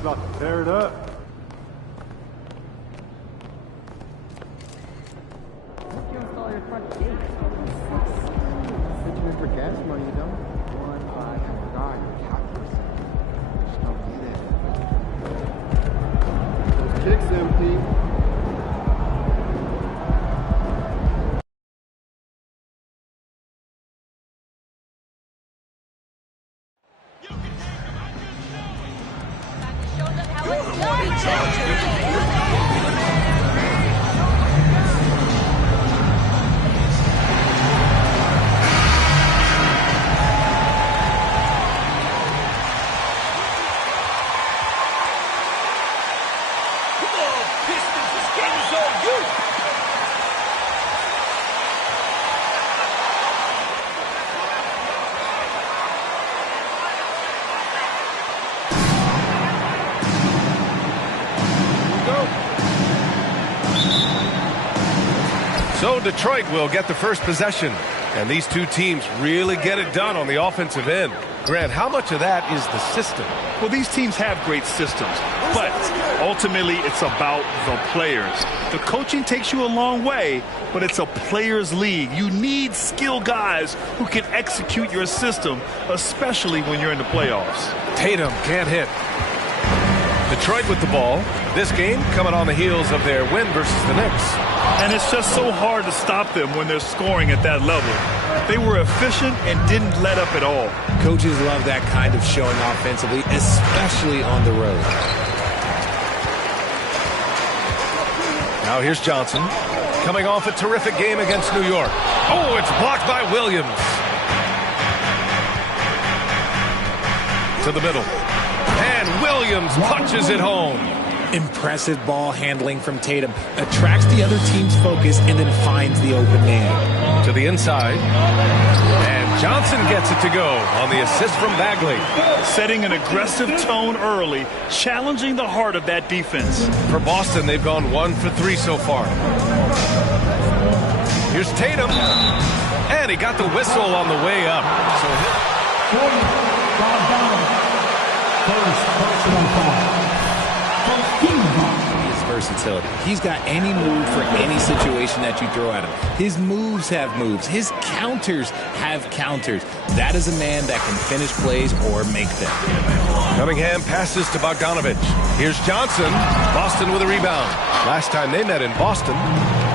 about to tear it up. You install your front gate. Put you in for gas money, you don't? I forgot your calculus. Just don't do that. Those kicks, MP. So Detroit will get the first possession, and these two teams really get it done on the offensive end. Grant, how much of that is the system? Well, these teams have great systems, but ultimately it's about the players. The coaching takes you a long way, but it's a players' league. You need skilled guys who can execute your system, especially when you're in the playoffs. Tatum can't hit. Detroit with the ball. This game coming on the heels of their win versus the Knicks. And it's just so hard to stop them when they're scoring at that level. They were efficient and didn't let up at all. Coaches love that kind of showing offensively, especially on the road. Now here's Johnson, coming off a terrific game against New York. Oh, it's blocked by Williams. To the middle. And Williams punches it home. Impressive ball handling from Tatum. Attracts the other team's focus and then finds the open man. To the inside. And Johnson gets it to go on the assist from Bagley. Setting an aggressive tone early, challenging the heart of that defense. For Boston, they've gone 1 for 3 so far. Here's Tatum. And he got the whistle on the way up. His versatility. He's got any move for any situation that you throw at him. His moves have moves. His counters have counters. That is a man that can finish plays or make them. Cunningham passes to Bogdanovich. Here's Johnson. Boston with a rebound. Last time they met in Boston.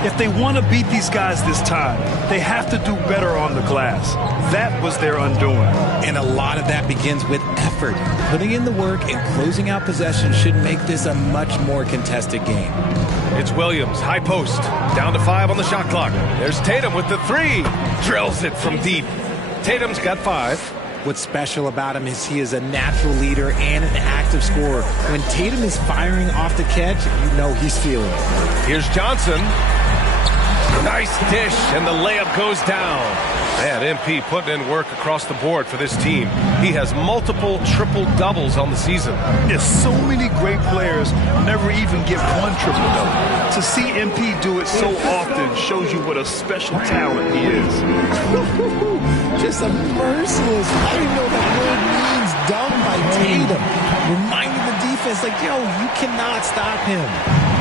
If they want to beat these guys this time, they have to do better on the glass. That was their undoing. And a lot of that begins with effort. Putting in the work and closing out possession should make this a much more contested game. It's Williams, high post, down to 5 on the shot clock. There's Tatum with the 3. Drills it from deep. Tatum's got 5. What's special about him is he is a natural leader and an active scorer. When Tatum is firing off the catch, you know he's feeling it. Here's Johnson. Nice dish, and the layup goes down. Man, MP putting in work across the board for this team. He has multiple triple-doubles on the season. Yes, so many great players never even get one triple-double. To see MP do it so often shows you what a special talent he is. Just a merciless, I don't know that word means, done by Tatum. Reminding the defense, like, yo, you cannot stop him.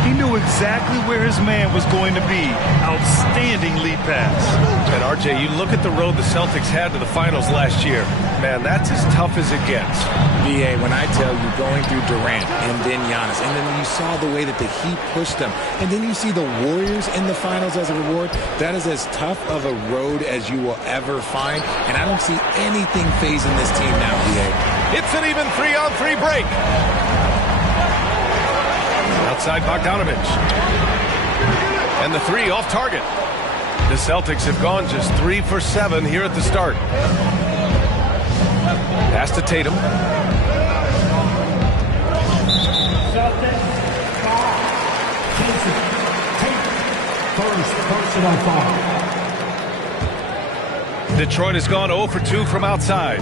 He knew exactly where his man was going to be. Outstanding lead pass. And RJ, you look at the road the Celtics had to the finals last year. Man, that's as tough as it gets. VA, when I tell you, going through Durant and then Giannis, and then you saw the way that the Heat pushed them, and then you see the Warriors in the finals as a reward, that is as tough of a road as you will ever find, and I don't see anything phasing this team now, VA. It's an even 3-on-3 break. Outside Bogdanovich. And the 3 off target. The Celtics have gone just 3 for 7 here at the start. Pass to Tatum. Detroit has gone 0 for 2 from outside.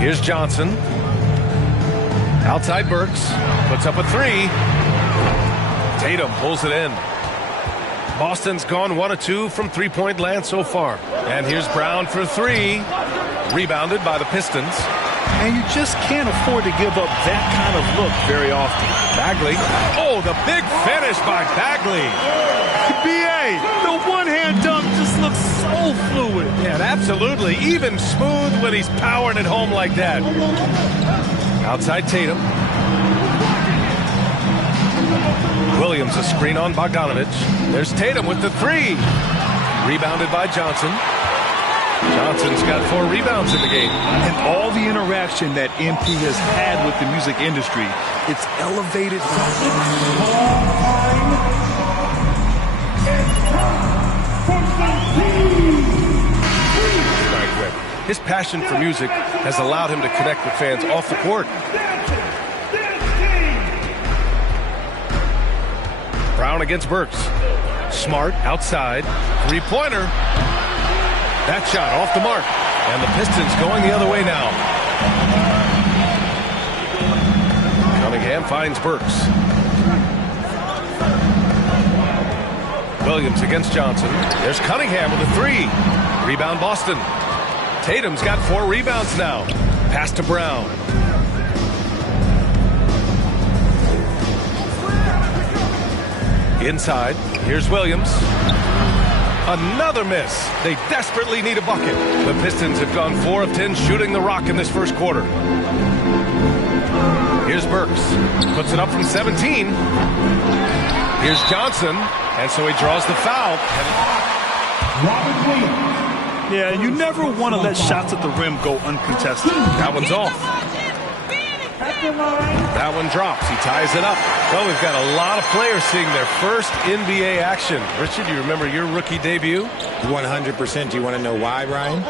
Here's Johnson. Outside Burks. Puts up a 3. Tatum pulls it in. Boston's gone 1 of 2 from three-point land so far. And here's Brown for 3. Rebounded by the Pistons. And you just can't afford to give up that kind of look very often. Bagley. Oh, the big finish by Bagley. B.A., the one-hand dunk just looks so fluid. Yeah, absolutely. Even smooth when he's powering it home like that. Outside Tatum. Williams, a screen on Bogdanovich. There's Tatum with the three. Rebounded by Johnson. Johnson's got 4 rebounds in the game. And all the interaction that MP has had with the music industry, it's elevated. His passion for music has allowed him to connect with fans off the court. Brown against Burks. Smart outside. Three-pointer. That shot off the mark. And the Pistons going the other way now. Cunningham finds Burks. Williams against Johnson. There's Cunningham with a three. Rebound Boston. Tatum's got 4 rebounds now. Pass to Brown. Inside. Here's Williams. Another miss. They desperately need a bucket. The Pistons have gone 4 of 10 shooting the rock in this first quarter. Here's Burks. Puts it up from 17. Here's Johnson. And so he draws the foul. Yeah, you never want to let shots at the rim go uncontested. That one's off. That one drops. He ties it up. Well, we've got a lot of players seeing their first NBA action. Richard, do you remember your rookie debut? 100%. Do you want to know why, Ryan?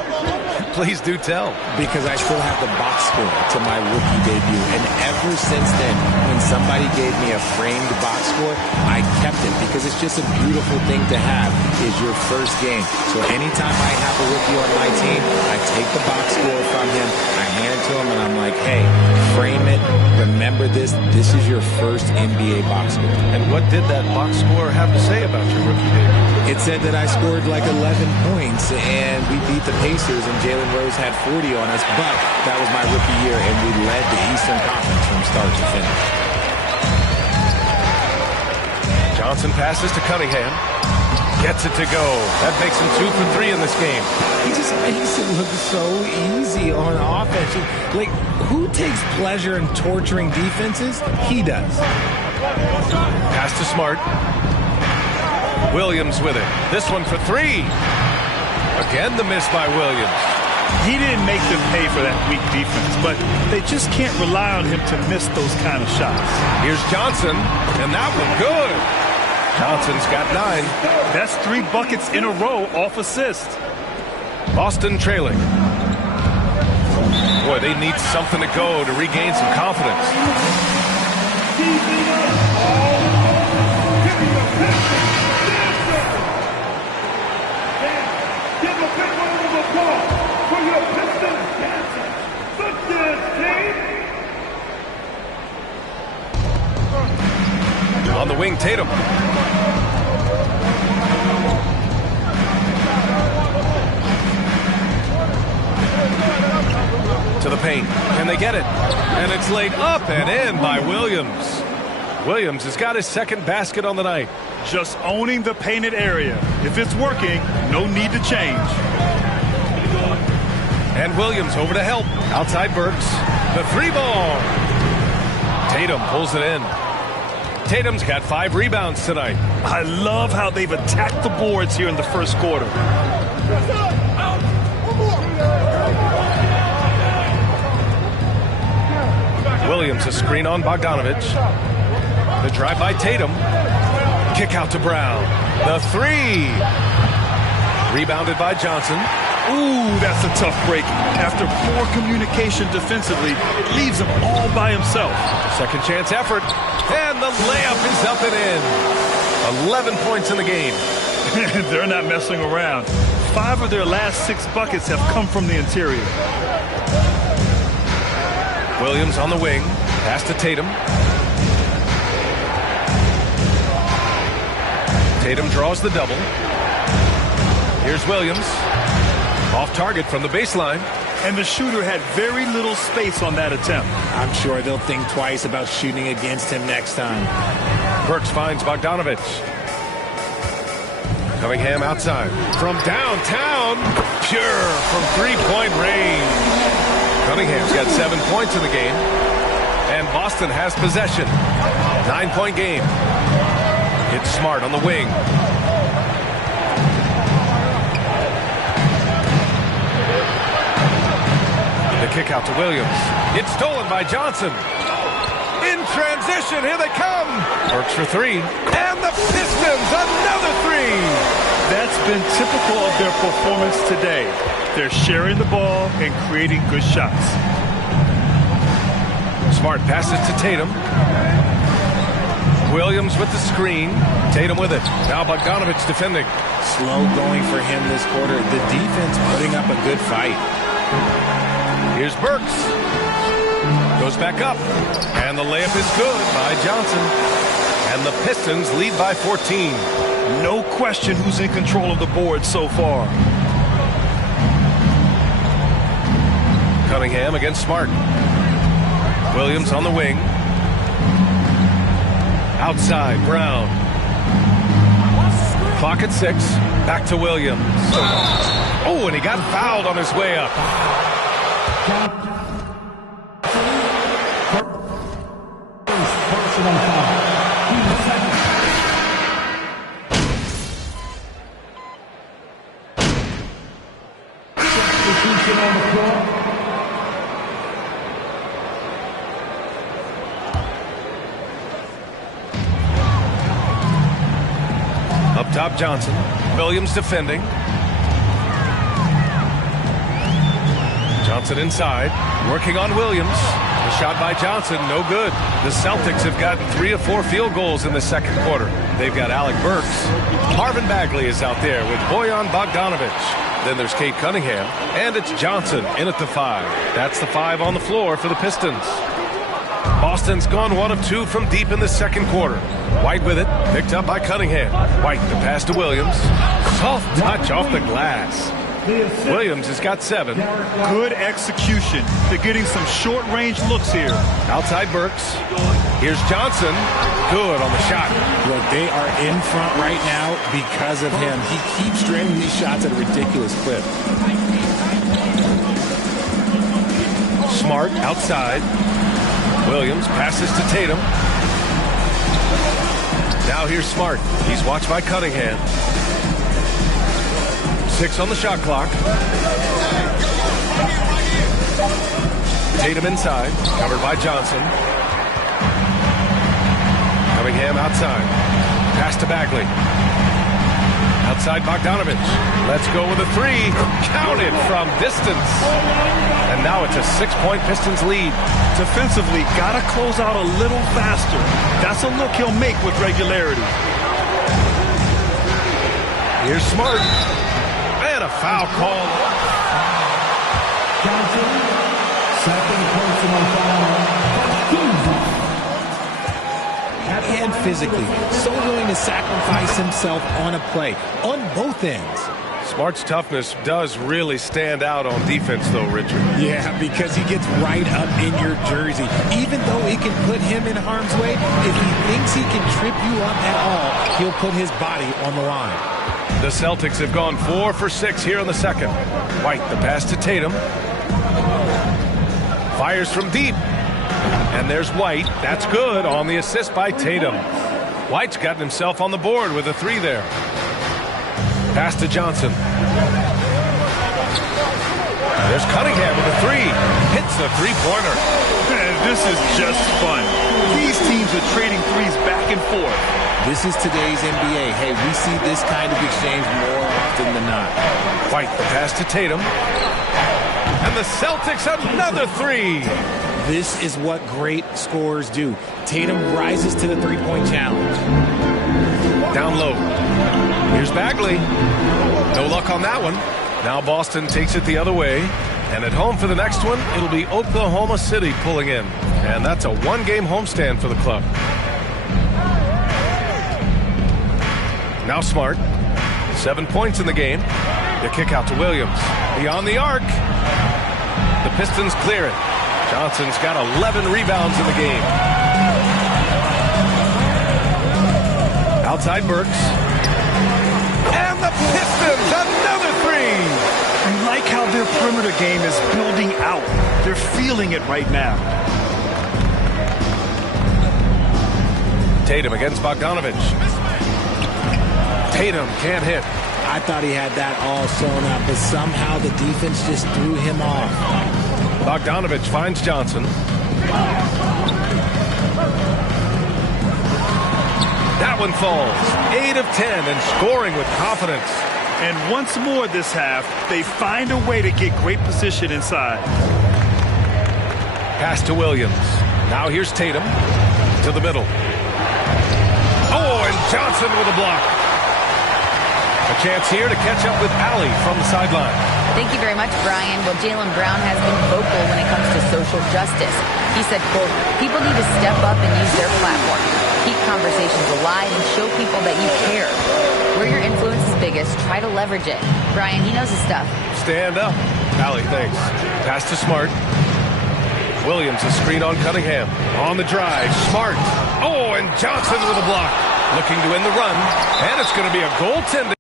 Please do tell. Because I still have the box score to my rookie debut. And ever since then, when somebody gave me a framed box score, I kept it because it's just a beautiful thing to have is your first game. So anytime I have a rookie on my team, I take the box score from him, I hand it to him, and I'm like, hey, frame it. Remember this. This is your first NBA box score. And what did that box score have to say about your rookie debut? It said that I scored like 11 points, and we beat the Pacers, and Jalen Rose had 40 on us, but that was my rookie year, and we led the Eastern Conference from start to finish. Johnson passes to Cunningham. Gets it to go. That makes him 2 for 3 in this game. He just makes it look so easy on offense. Like, who takes pleasure in torturing defenses? He does. Pass to Smart. Williams with it. This one for 3. Again, the miss by Williams. He didn't make them pay for that weak defense, but they just can't rely on him to miss those kind of shots. Here's Johnson, and that one good. Johnson's got 9. That's 3 buckets in a row off assist. Boston trailing. Boy, they need something to go to regain some confidence. On the wing, Tatum. To the paint. Can they get it? And it's laid up and in by Williams. Williams has got his second basket on the night. Just owning the painted area. If it's working, no need to change. And Williams over to help. Outside Burks. The 3-ball. Tatum pulls it in. Tatum's got 5 rebounds tonight. I love how they've attacked the boards here in the first quarter. Williams, a screen on Bogdanovich. The drive by Tatum. Kick out to Brown. The 3. Rebounded by Johnson. Ooh, that's a tough break. After poor communication defensively, it leaves him all by himself. Second chance effort. And the layup is up and in. 11 points in the game. They're not messing around. 5 of their last 6 buckets have come from the interior. Williams on the wing. Pass to Tatum. Tatum draws the double. Here's Williams. Off target from the baseline. and the shooter had very little space on that attempt. I'm sure they'll think twice about shooting against him next time. Burks finds Bogdanovich. Cunningham outside. From downtown, pure from three-point range. Cunningham's got 7 points in the game. And Boston has possession. 9-point game. It's Smart on the wing. The kick out to Williams. It's stolen by Johnson. In transition, here they come. Burks for three. And the Pistons, another three. That's been typical of their performance today. They're sharing the ball and creating good shots. Smart passes to Tatum. Williams with the screen. Tatum with it. Now Bogdanovich defending. Slow going for him this quarter. The defense putting up a good fight. Here's Burks. Goes back up. And the layup is good by Johnson. And the Pistons lead by 14. No question who's in control of the board so far. Cunningham against Smart. Williams on the wing. Outside, Brown. Clock at 6. Back to Williams. Oh, and he got fouled on his way up. Up top, Johnson. Williams defending. Johnson inside, working on Williams. The shot by Johnson, no good. The Celtics have gotten 3 of 4 field goals in the second quarter. They've got Alec Burks. Marvin Bagley is out there with Bojan Bogdanovich. Then there's Cade Cunningham, and it's Johnson in at the 5. That's the 5 on the floor for the Pistons. Boston's gone 1 of 2 from deep in the second quarter. White with it, picked up by Cunningham. White the pass to Williams. Soft touch off the glass. Williams has got 7. Good execution. They're getting some short-range looks here. Outside Burks. Here's Johnson. Good on the shot. Look, they are in front right now because of him. He keeps draining these shots at a ridiculous clip. Smart outside. Williams passes to Tatum. Now here's Smart. He's watched by Cunningham. 6 on the shot clock. Tatum inside, covered by Johnson. Cunningham outside. Pass to Bagley. Outside Bogdanovich. Let's go with a 3. Counted from distance. And now it's a 6-point Pistons lead. Defensively, gotta close out a little faster. That's a look he'll make with regularity. Here's Smart. And a foul call. Johnson, second personal foul. And physically, so willing to sacrifice himself on a play, on both ends. Smart's toughness does really stand out on defense, though, Richard. Yeah, because he gets right up in your jersey. Even though it can put him in harm's way, if he thinks he can trip you up at all, he'll put his body on the line. The Celtics have gone 4 for 6 here in the second. White, the pass to Tatum. Fires from deep. And there's White. That's good on the assist by Tatum. White's gotten himself on the board with a 3 there. Pass to Johnson. There's Cunningham with a 3. Hits a 3-pointer. This is just fun. These teams are trading threes back and forth. This is today's NBA. Hey, we see this kind of exchange more often than not. White, the pass to Tatum. And the Celtics another 3. This is what great scorers do. Tatum rises to the 3-point challenge. Down low. Here's Bagley. No luck on that one. Now Boston takes it the other way. And at home for the next one, it'll be Oklahoma City pulling in. And that's a 1-game homestand for the club. Now Smart. 7 points in the game. The kick out to Williams. Beyond the arc. The Pistons clear it. Johnson's got 11 rebounds in the game. Outside Burks. And the Pistons, another three! I like how their perimeter game is building out. They're feeling it right now. Tatum against Bogdanovich. Tatum can't hit. I thought he had that all sewn up, but somehow the defense just threw him off. Bogdanovich finds Johnson. That one falls. 8 of 10 and scoring with confidence. And once more this half, they find a way to get great position inside. Pass to Williams. Now here's Tatum to the middle. Oh, and Johnson with a block. A chance here to catch up with Allie from the sideline. Thank you very much, Brian. Well, Jaylen Brown has been vocal when it comes to social justice. He said, quote, people need to step up and use their platform. Keep conversations alive and show people that you care. Where your influence is biggest, try to leverage it. Brian, he knows his stuff. Stand up. Allie, thanks. Pass to Smart. Williams, a screen on Cunningham. On the drive, Smart. Oh, and Johnson with a block. Looking to win the run. And it's going to be a goaltending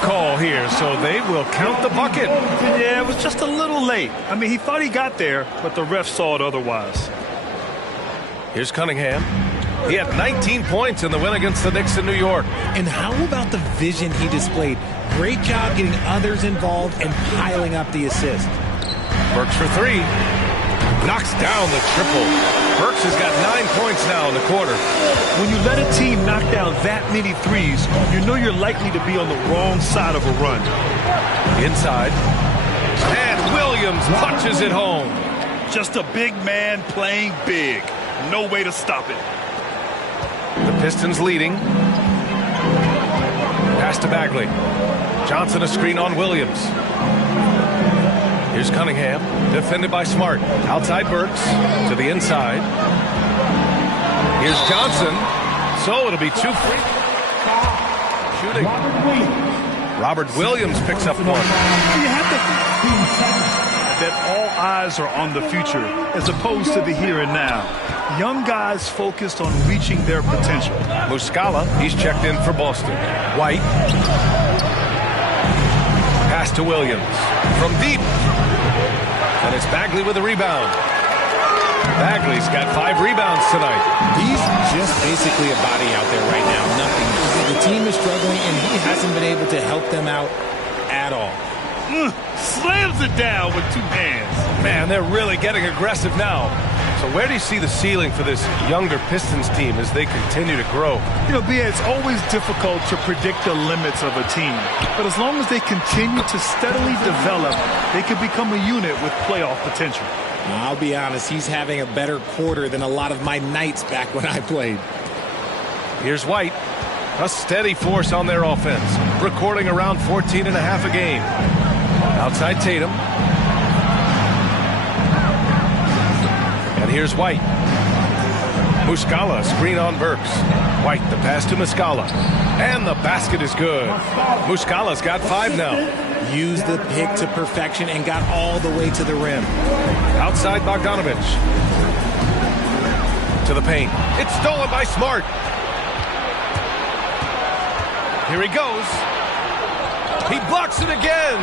call here, so they will count the bucket. Yeah, it was just a little late. I mean, he thought he got there, but the ref saw it otherwise. Here's Cunningham. He had 19 points in the win against the Knicks in New York. And how about the vision he displayed? Great job getting others involved and piling up the assist. Burks for three. Knocks down the triple. Burks has got 9 points now in the quarter. When you let a team knock down that many threes, you know you're likely to be on the wrong side of a run. Inside. And Williams punches it home. Just a big man playing big. No way to stop it. The Pistons leading. Pass to Bagley. Johnson a screen on Williams. Here's Cunningham, defended by Smart. Outside Burks to the inside. Here's Johnson. So it'll be 2 free. Shooting. Robert Williams picks up one. You have to that all eyes are on the future as opposed to the here and now. Young guys focused on reaching their potential. Muscala, he's checked in for Boston. White. Pass to Williams. From deep. And it's Bagley with a rebound. Bagley's got 5 rebounds tonight. He's just basically a body out there right now. Nothing. The team is struggling, and he hasn't been able to help them out at all. Slams it down with 2 hands. Man, they're really getting aggressive now. So where do you see the ceiling for this younger Pistons team as they continue to grow? You know, Bia, it's always difficult to predict the limits of a team. But as long as they continue to steadily develop, they can become a unit with playoff potential. I'll be honest, he's having a better quarter than a lot of my nights back when I played. Here's White. A steady force on their offense, recording around 14 and a half a game. Outside Tatum. And here's White. Muscala, screen on Burks. White, the pass to Muscala. And the basket is good. Muscala's got 5 now. Used the pick to perfection and got all the way to the rim. Outside Bogdanovich. To the paint. It's stolen by Smart. Here he goes. He blocks it again.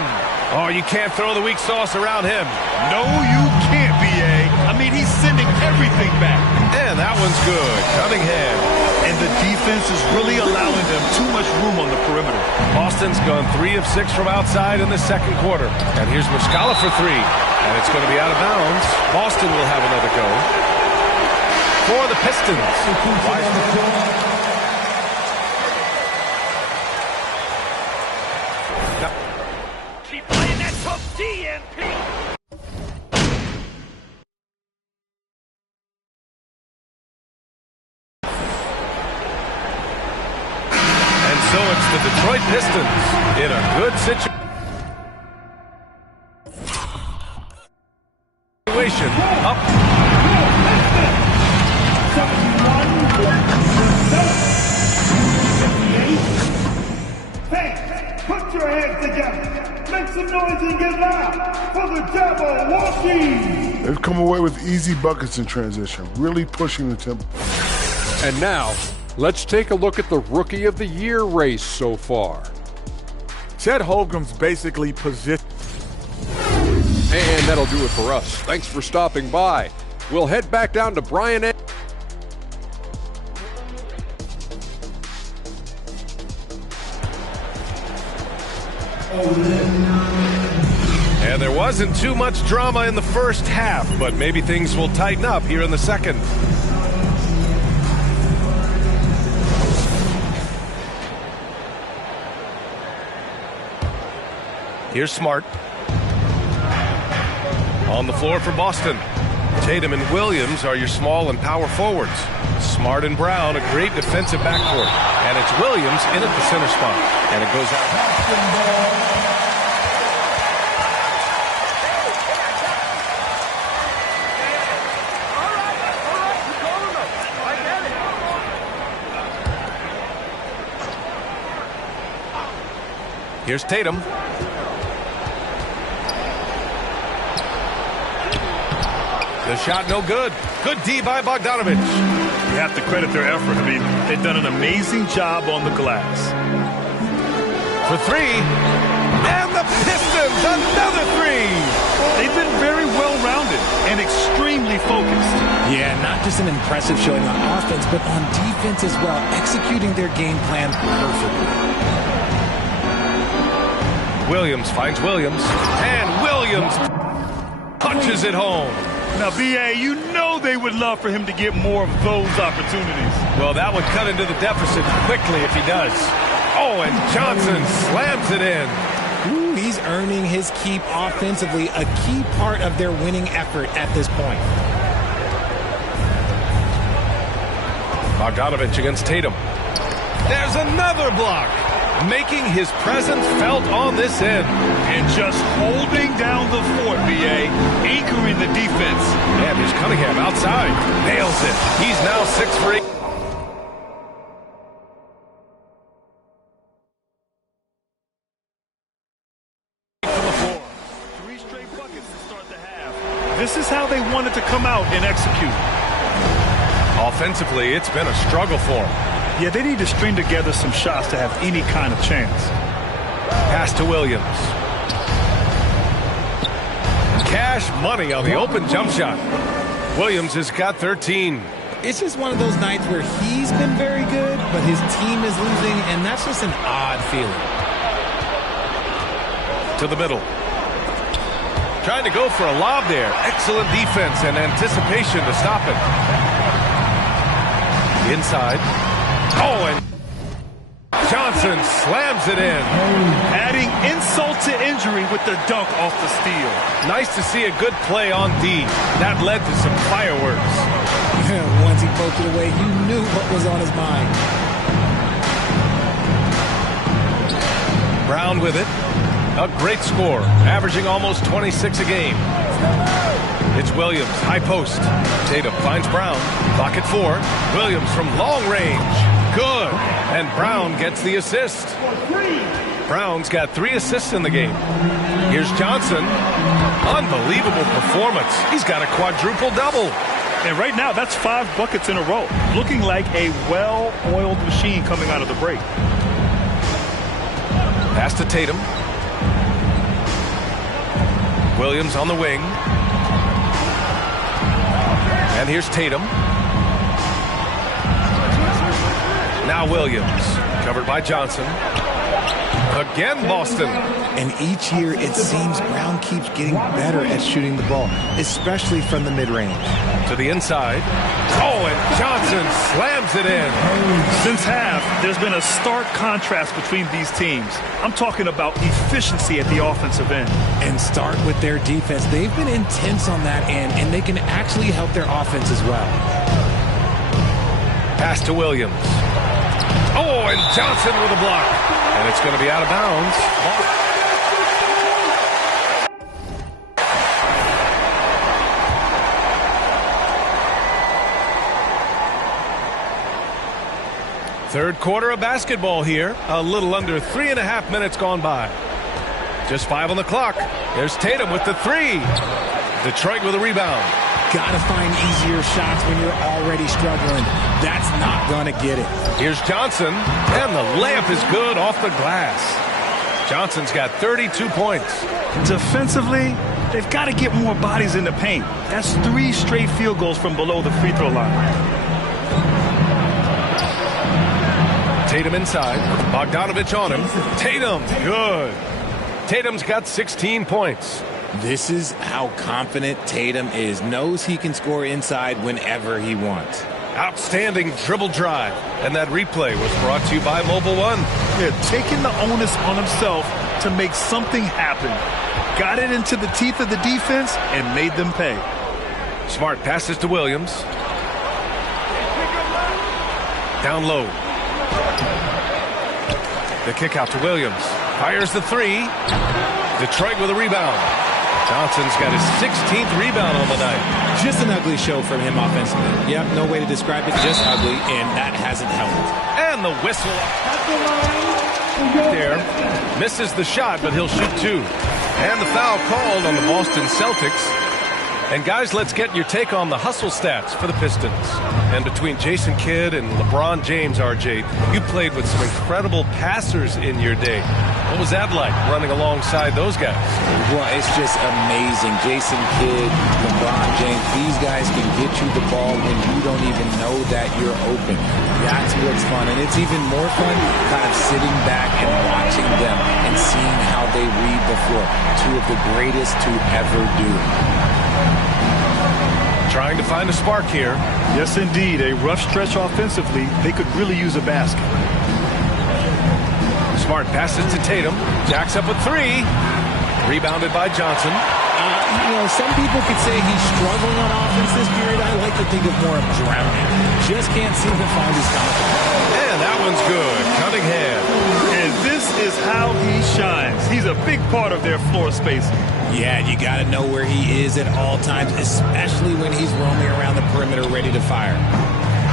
Oh, you can't throw the weak sauce around him. No, you can't, B.A. I mean, he's sending everything back. And that one's good. Cunningham. And the defense is really allowing them too much room on the perimeter. Boston's gone 3 of 6 from outside in the second quarter. And here's Muscala for 3. And it's going to be out of bounds. Boston will have another go. For the Pistons. Keep playing that tough DNP. And so it's the Detroit Pistons in a good situation. Up. Hey, put your hands together. Make some noise and get loud for the Jabberwockies. They've come away with easy buckets in transition, really pushing the tempo. And now, let's take a look at the Rookie of the Year race so far. Chet Holmgren's basically positioned. And that'll do it for us. Thanks for stopping by. We'll head back down to Brian. And there wasn't too much drama in the first half, but maybe things will tighten up here in the second. Here's Smart. On the floor for Boston. Tatum and Williams are your small and power forwards. Smart and Brown, a great defensive backcourt. And it's Williams in at the center spot. And it goes out. Here's Tatum. The shot no good. Good D by Bogdanovich. You have to credit their effort. I mean, they've done an amazing job on the glass. For three. And the Pistons, another three. They've been very well-rounded and extremely focused. Yeah, not just an impressive showing on offense, but on defense as well, executing their game plan perfectly. Williams finds Williams. And Williams punches it home. Now, B.A., you know they would love for him to get more of those opportunities. Well, that would cut into the deficit quickly if he does. Oh, and Johnson slams it in. Ooh, he's earning his keep offensively, a key part of their winning effort at this point. Bogdanovich against Tatum. There's another block, making his presence felt on this end. And just holding down the fort, B.A., anchoring the defense. And here's Cunningham outside. Nails it. He's now 6 for 8. This is how they wanted to come out and execute. Offensively, it's been a struggle for them. Yeah, they need to string together some shots to have any kind of chance. Pass to Williams. Cash money on the open jump shot. Williams has got 13. It's just one of those nights where he's been very good, but his team is losing, and that's just an odd feeling. To the middle. Trying to go for a lob there. Excellent defense and anticipation to stop it. Inside. Oh, and Johnson slams it in. Adding insult to injury with the dunk off the steal. Nice to see a good play on D. That led to some fireworks. Once he poked it away, you knew what was on his mind. Brown with it. A great score, averaging almost 26 a game. It's Williams, high post. Tatum finds Brown. Clock at 4. Williams from long range. Good. And Brown gets the assist. Brown's got 3 assists in the game. Here's Johnson. Unbelievable performance. He's got a quadruple double. And right now, that's 5 buckets in a row. Looking like a well-oiled machine coming out of the break. Pass to Tatum. Williams on the wing. And here's Tatum. Now Williams. Covered by Johnson. Again, Boston. And each year, it seems Brown keeps getting better at shooting the ball, especially from the mid-range. To the inside. Oh, and Johnson slams it in. Since half, there's been a stark contrast between these teams. I'm talking about efficiency at the offensive end. And start with their defense. They've been intense on that end, and they can actually help their offense as well. Pass to Williams. Oh, and Johnson with a block. And it's going to be out of bounds. Third quarter of basketball here. A little under 3.5 minutes gone by. Just 5 on the clock. There's Tatum with the 3. Detroit with a rebound. Gotta find easier shots when you're already struggling. That's not gonna get it. Here's Johnson, and the layup is good off the glass. Johnson's got 32 points. Defensively, they've got to get more bodies in the paint. That's 3 straight field goals from below the free throw line. Tatum inside. Bogdanovich on him. Tatum, good. Tatum's got 16 points. This is how confident Tatum is. Knows he can score inside whenever he wants. Outstanding dribble drive. And that replay was brought to you by Mobile One. Yeah, taking the onus on himself to make something happen. Got it into the teeth of the defense and made them pay. Smart passes to Williams. Down low. The kick out to Williams. Fires the 3. Detroit with a rebound. Johnson's got his 16th rebound on the night. Just an ugly show from him offensively. Yep, no way to describe it, just ugly, and that hasn't helped. And the whistle. There. Misses the shot, but he'll shoot 2. And the foul called on the Boston Celtics. And guys, let's get your take on the hustle stats for the Pistons. And between Jason Kidd and LeBron James, RJ, you played with some incredible passers in your day. What was that like, running alongside those guys? Well, it's just amazing. Jason Kidd, LeBron James, these guys can get you the ball when you don't even know that you're open. That's what's fun. And it's even more fun kind of sitting back and watching them and seeing how they read the floor. 2 of the greatest to ever do it. Trying to find a spark here. Yes, indeed. A rough stretch offensively. They could really use a basket. Smart passes to Tatum. Jacks up with 3. Rebounded by Johnson. Some people could say he's struggling on offense this period. I like to think of more of drowning. Just can't seem to find his confidence. And that one's good. Cunningham. And this is how he shines. He's a big part of their floor spacing. Yeah, you got to know where he is at all times, especially when he's roaming around the perimeter ready to fire.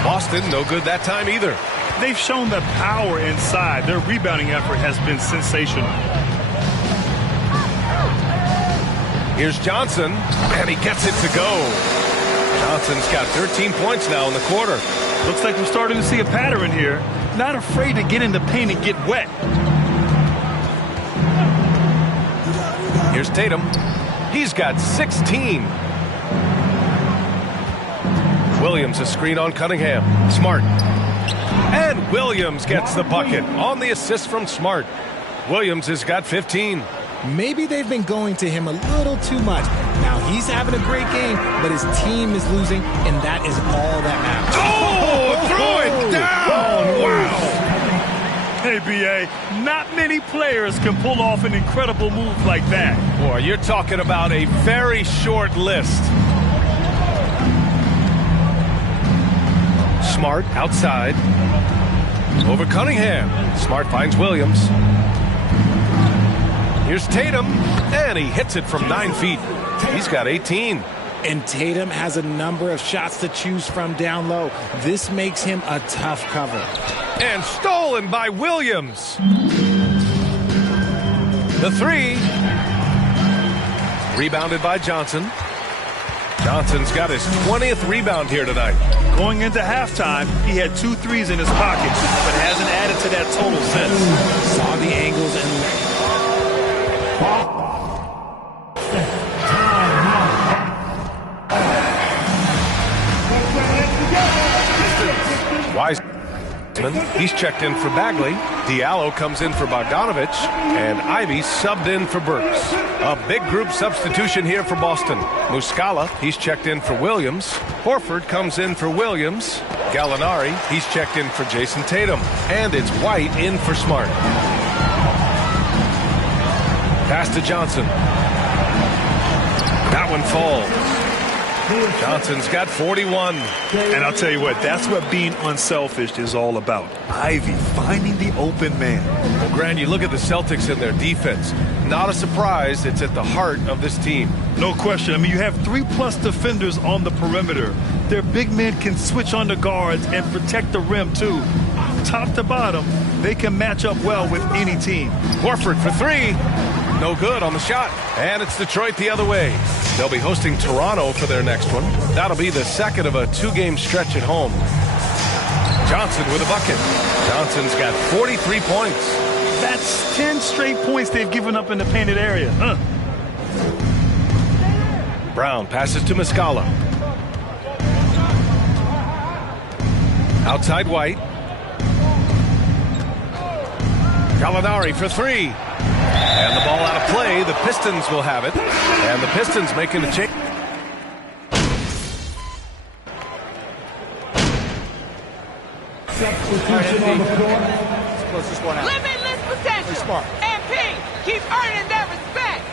Boston, no good that time either. They've shown the power inside. Their rebounding effort has been sensational. Here's Johnson, and he gets it to go. Johnson's got 13 points now in the quarter. Looks like we're starting to see a pattern here. Not afraid to get in the paint and get wet. Here's Tatum. He's got 16. Williams a screen on Cunningham. Smart. And Williams gets the bucket on the assist from Smart. Williams has got 15. Maybe they've been going to him a little too much. Now he's having a great game, but his team is losing, and that is all that matters. Oh, throw it down! Wow! Hey, B.A., not many players can pull off an incredible move like that. Boy, you're talking about a very short list. Smart outside. Over Cunningham. Smart finds Williams. Here's Tatum, and he hits it from 9 feet. He's got 18. And Tatum has a number of shots to choose from down low. This makes him a tough cover. And stolen by Williams. The 3. Rebounded by Johnson. Johnson's got his 20th rebound here tonight. Going into halftime, he had 2 threes in his pocket, but hasn't added to that total since. Saw the angles and... Wiseman, he's checked in for Bagley. Diallo comes in for Bogdanovich, and Ivy subbed in for Burks. A big group substitution here for Boston. Muscala, he's checked in for Williams. Horford comes in for Williams. Gallinari, he's checked in for Jason Tatum. And it's White in for Smart. Pass to Johnson. That one falls. Johnson's got 41. And I'll tell you what, that's what being unselfish is all about. Ivy finding the open man. Well, Grant, you look at the Celtics and their defense. Not a surprise, it's at the heart of this team. No question. I mean, you have 3+ defenders on the perimeter. Their big men can switch on the guards and protect the rim, too. Top to bottom, they can match up well with any team. Horford for 3. no good on the shot. And it's Detroit the other way. They'll be hosting Toronto for their next one. That'll be the second of a 2-game stretch at home. Johnson with a bucket. Johnson's got 43 points. That's 10 straight points they've given up in the painted area. Brown passes to Muscala. Outside White. Gallinari for 3. And the ball out of play. The Pistons will have it. And the Pistons making a change. Substitution on the floor. Let's close this one out. Limitless potential. Smart. MP, keep earning that respect.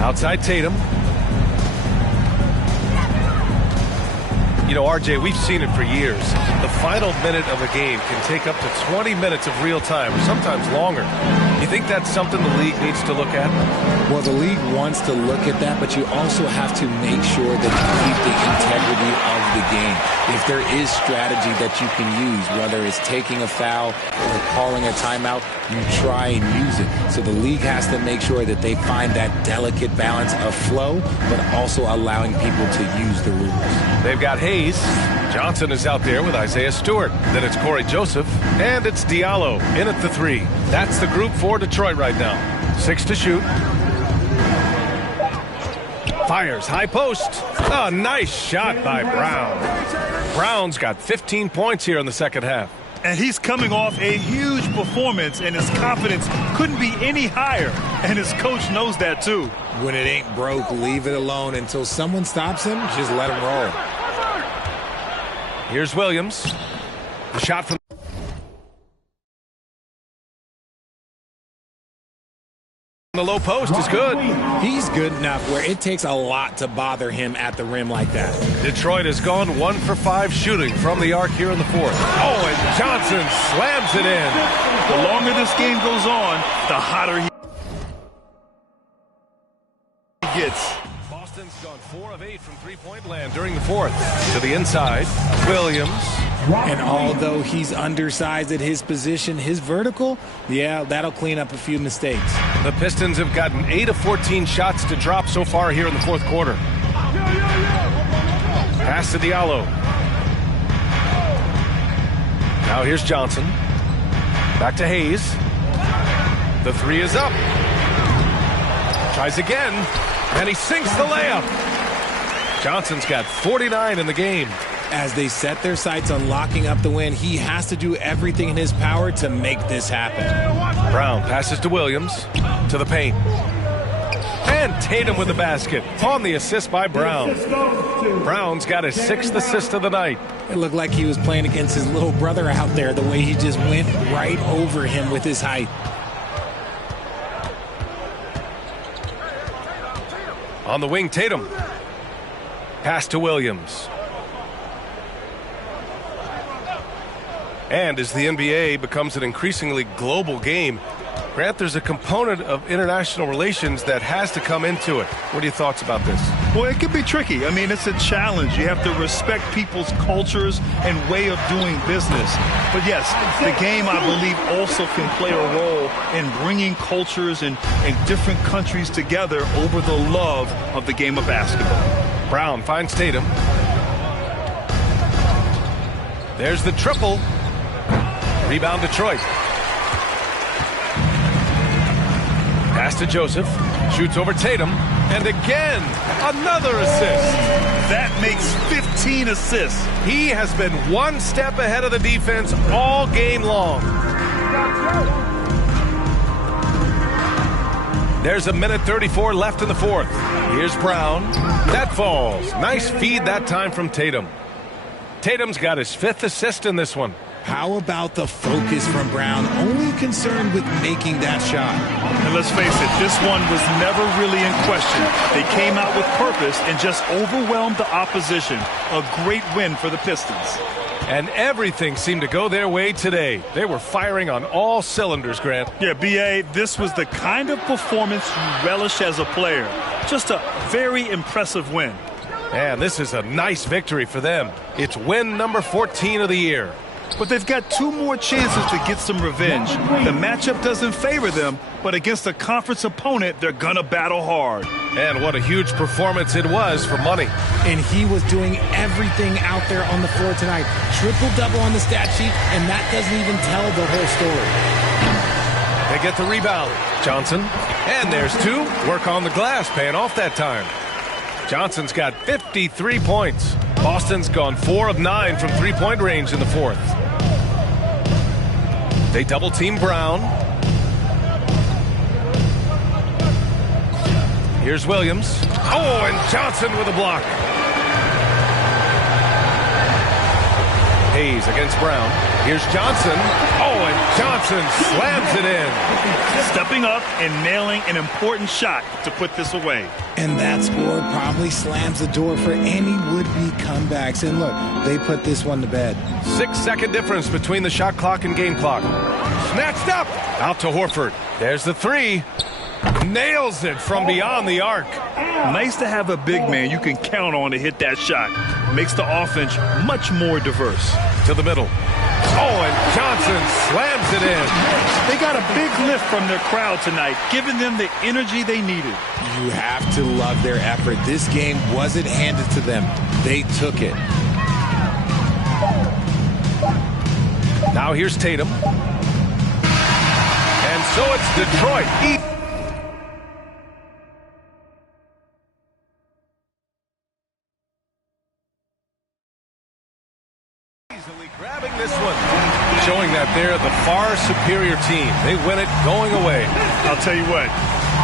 Outside Tatum. You know, RJ, we've seen it for years. The final minute of a game can take up to 20 minutes of real time, or sometimes longer. You think that's something the league needs to look at? Well, the league wants to look at that, but you also have to make sure that you keep the integrity of the game. If there is strategy that you can use, whether it's taking a foul or calling a timeout, you try and use it. So the league has to make sure that they find that delicate balance of flow, but also allowing people to use the rules. They've got Hayes. Johnson is out there with Isaiah Stewart. Then it's Corey Joseph. And it's Diallo in at the 3. That's the group for Detroit right now. 6 to shoot. Fires high post. Oh, nice shot by Brown. Brown's got 15 points here in the second half. And he's coming off a huge performance, and his confidence couldn't be any higher. And his coach knows that, too. When it ain't broke, leave it alone. Until someone stops him, just let him roll. Here's Williams. The shot from the low post is good. He's good enough where it takes a lot to bother him at the rim like that. Detroit has gone 1 for 5 shooting from the arc here in the 4th. Oh, and Johnson slams it in. The longer this game goes on, the hotter he gets. Boston's gone 4 of 8 from three-point land during the 4th. To the inside, Williams. And although he's undersized at his position, his vertical, yeah, that'll clean up a few mistakes. The Pistons have gotten 8 of 14 shots to drop so far here in the 4th quarter. Pass to Diallo. Now here's Johnson. Back to Hayes. The 3 is up. Tries again, and he sinks the layup. Johnson's got 49 in the game. As they set their sights on locking up the win, he has to do everything in his power to make this happen. Brown passes to Williams, to the paint. And Tatum with the basket on the assist by Brown. Brown's got his 6th assist of the night. It looked like he was playing against his little brother out there, the way he just went right over him with his height. On the wing, Tatum. Pass to Williams. And as the NBA becomes an increasingly global game, Grant, there's a component of international relations that has to come into it. What are your thoughts about this? Well, it can be tricky. I mean, it's a challenge. You have to respect people's cultures and way of doing business. But yes, the game, I believe, also can play a role in bringing cultures and different countries together over the love of the game of basketball. Brown finds Tatum. There's the triple. Rebound Detroit. Pass to Joseph. Shoots over Tatum. And again, another assist. That makes 15 assists. He has been one step ahead of the defense all game long. There's a minute 34 left in the 4th. Here's Brown. That falls. Nice feed that time from Tatum. Tatum's got his 5th assist in this one. How about the focus from Brown? Only concerned with making that shot. And let's face it, this one was never really in question. They came out with purpose and just overwhelmed the opposition. A great win for the Pistons. And everything seemed to go their way today. They were firing on all cylinders, Grant. Yeah, B.A., this was the kind of performance you relish as a player. Just a very impressive win. And this is a nice victory for them. It's win number 14 of the year. But they've got 2 more chances to get some revenge. The matchup doesn't favor them, but against a conference opponent, they're gonna battle hard. And what a huge performance it was for Money. And he was doing everything out there on the floor tonight. Triple-double on the stat sheet, and that doesn't even tell the whole story. They get the rebound. Johnson. And there's 2. Work on the glass, paying off that time. Johnson's got 53 points. Boston's gone 4 of 9 from three-point range in the 4th. They double-team Brown. Here's Williams. Oh, and Johnson with a block. Hayes against Brown. Here's Johnson. Oh, and Johnson slams it in. Stepping up and nailing an important shot to put this away. And that score probably slams the door for any would-be comebacks. And look, they put this one to bed. 6-second difference between the shot clock and game clock. Snatched up. Out to Horford. There's the 3. Nails it from beyond the arc. Nice to have a big man you can count on to hit that shot. Makes the offense much more diverse. To the middle. Oh, and Johnson slams it in. They got a big lift from their crowd tonight, giving them the energy they needed. You have to love their effort. This game wasn't handed to them. They took it. Now here's Tatum. And so it's Detroit. Grabbing this one, showing that they're the far superior team. They win it going away. I'll tell you what,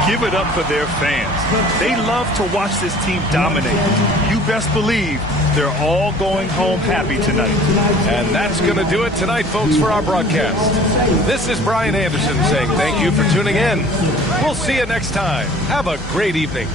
give it up for their fans. They love to watch this team dominate. You best believe they're all going home happy tonight. And that's going to do it tonight, folks, for our broadcast. This is Brian Anderson saying thank you for tuning in. We'll see you next time. Have a great evening.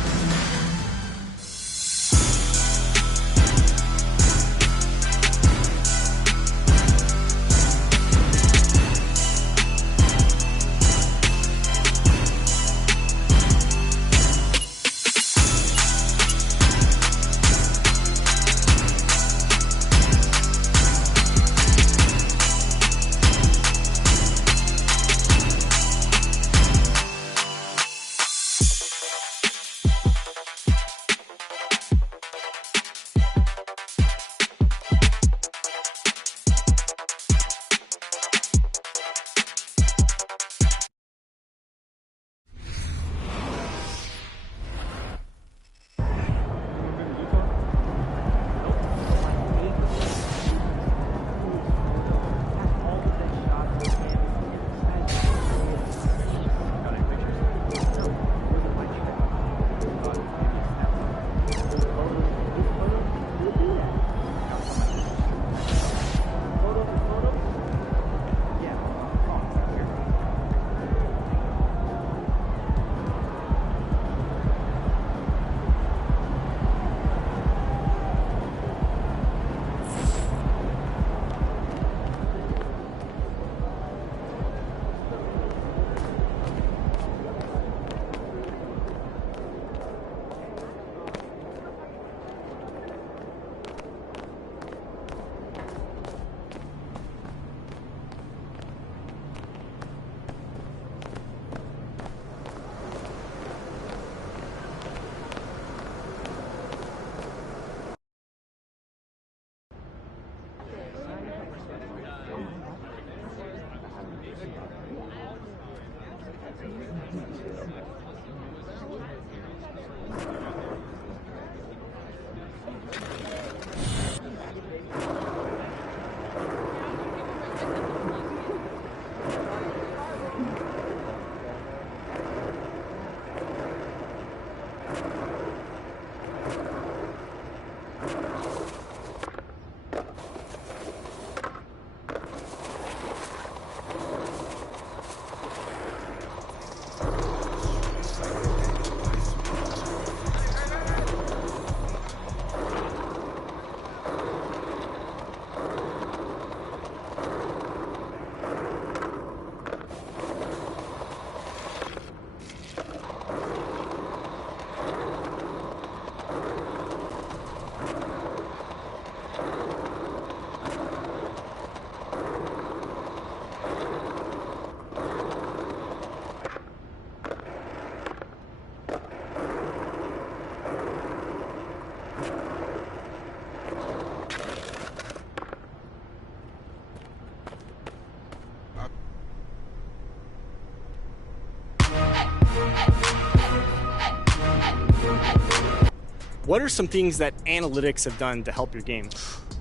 What are some things that analytics have done to help your game?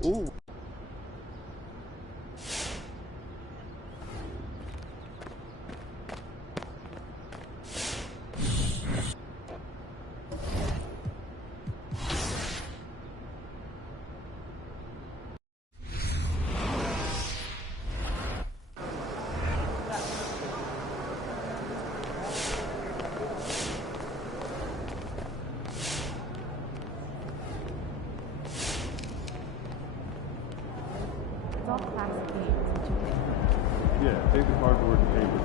Ooh. Yeah, take the cardboard and paper.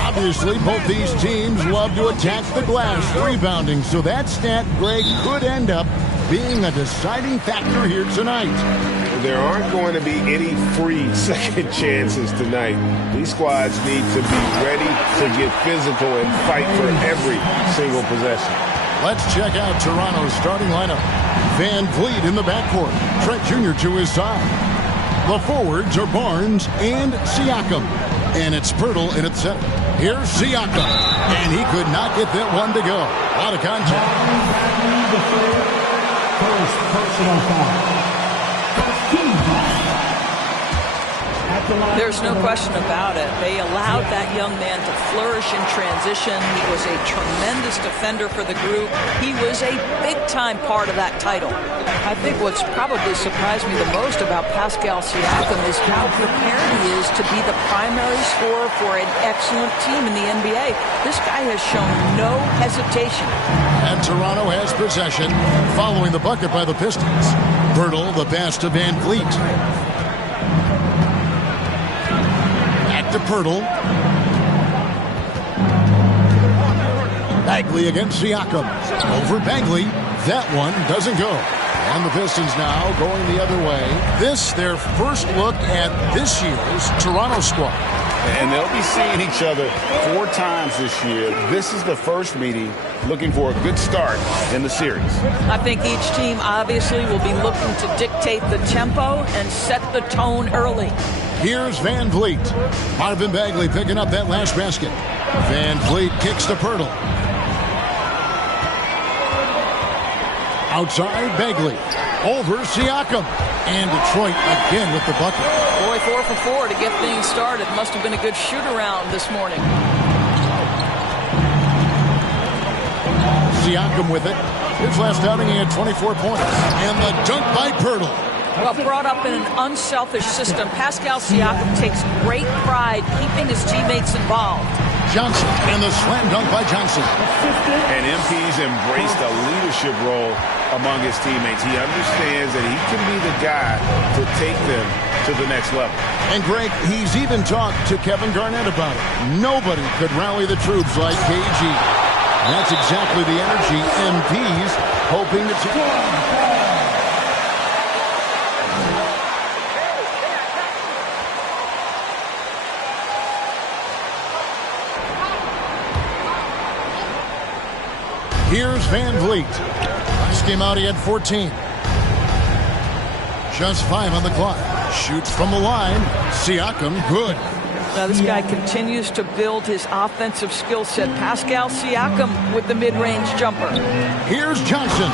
Obviously, both these teams love to attack the glass, rebounding, so that stat, Greg, could end up being a deciding factor here tonight. There aren't going to be any free second chances tonight. These squads need to be ready to get physical and fight for every single possession. Let's check out Toronto's starting lineup. Van Vliet in the backcourt. Trent Jr. to his side. The forwards are Barnes and Siakam. And it's Pirtle in its center. Here's Siakam. And he could not get that one to go. Out of contact. First personal foul. There's no question about it. They allowed that young man to flourish in transition. He was a tremendous defender for the group. He was a big-time part of that title. I think what's probably surprised me the most about Pascal Siakam is how prepared he is to be the primary scorer for an excellent team in the NBA. This guy has shown no hesitation. And Toronto has possession following the bucket by the Pistons. Pirtle, the pass to Van Vliet. To Pirtle. Bagley against Siakam. Over Bagley. That one doesn't go. And the Pistons now going the other way. This, their first look at this year's Toronto squad. And they'll be seeing each other 4 times this year. This is the first meeting, looking for a good start in the series. I think each team obviously will be looking to dictate the tempo and set the tone early. Here's Van Vliet. Marvin Bagley picking up that last basket. Van Vliet kicks to Pirtle. Outside, Bagley. Over Siakam. And Detroit again with the bucket. Boy, 4 for 4 to get things started. Must have been a good shoot-around this morning. Siakam with it. His last outing, he had 24 points. And the dunk by Pirtle. Well, brought up in an unselfish system, Pascal Siakam takes great pride keeping his teammates involved. Johnson and the slam dunk by Johnson. And MP's embraced a leadership role among his teammates. He understands that he can be the guy to take them to the next level. And Greg, he's even talked to Kevin Garnett about it. Nobody could rally the troops like KG. And that's exactly the energy MP's hoping to see. Here's Van Vliet. Last game out, he had 14. Just 5 on the clock. Shoots from the line. Siakam, good. Now this guy continues to build his offensive skill set. Pascal Siakam with the mid-range jumper. Here's Johnson.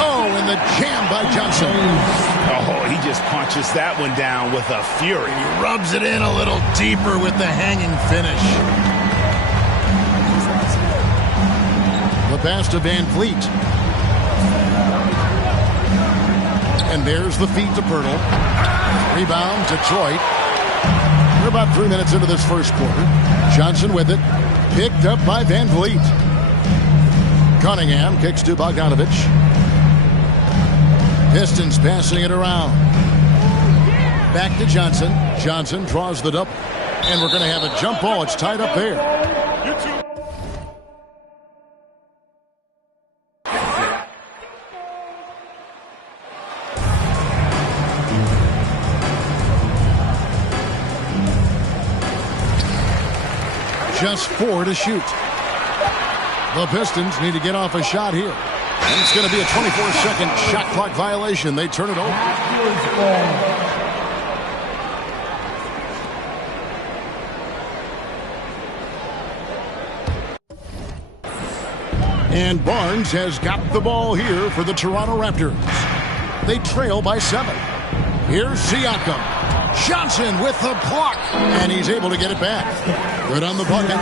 Oh, and the jam by Johnson. Oh, he just punches that one down with a fury. He rubs it in a little deeper with the hanging finish. The pass to Van Vliet. And there's the feed to Pirtle. Rebound, Detroit. We're about 3 minutes into this first quarter. Johnson with it. Picked up by Van Vliet. Cunningham kicks to Bogdanovich. Pistons passing it around. Back to Johnson. Johnson draws the double. And we're going to have a jump ball. It's tied up there. just 4 to shoot. The Pistons need to get off a shot here. And it's going to be a 24-second shot clock violation. They turn it over. And Barnes has got the ball here for the Toronto Raptors. They trail by 7. Here's Siakam. Johnson with the block. And he's able to get it back. Good on the bucket.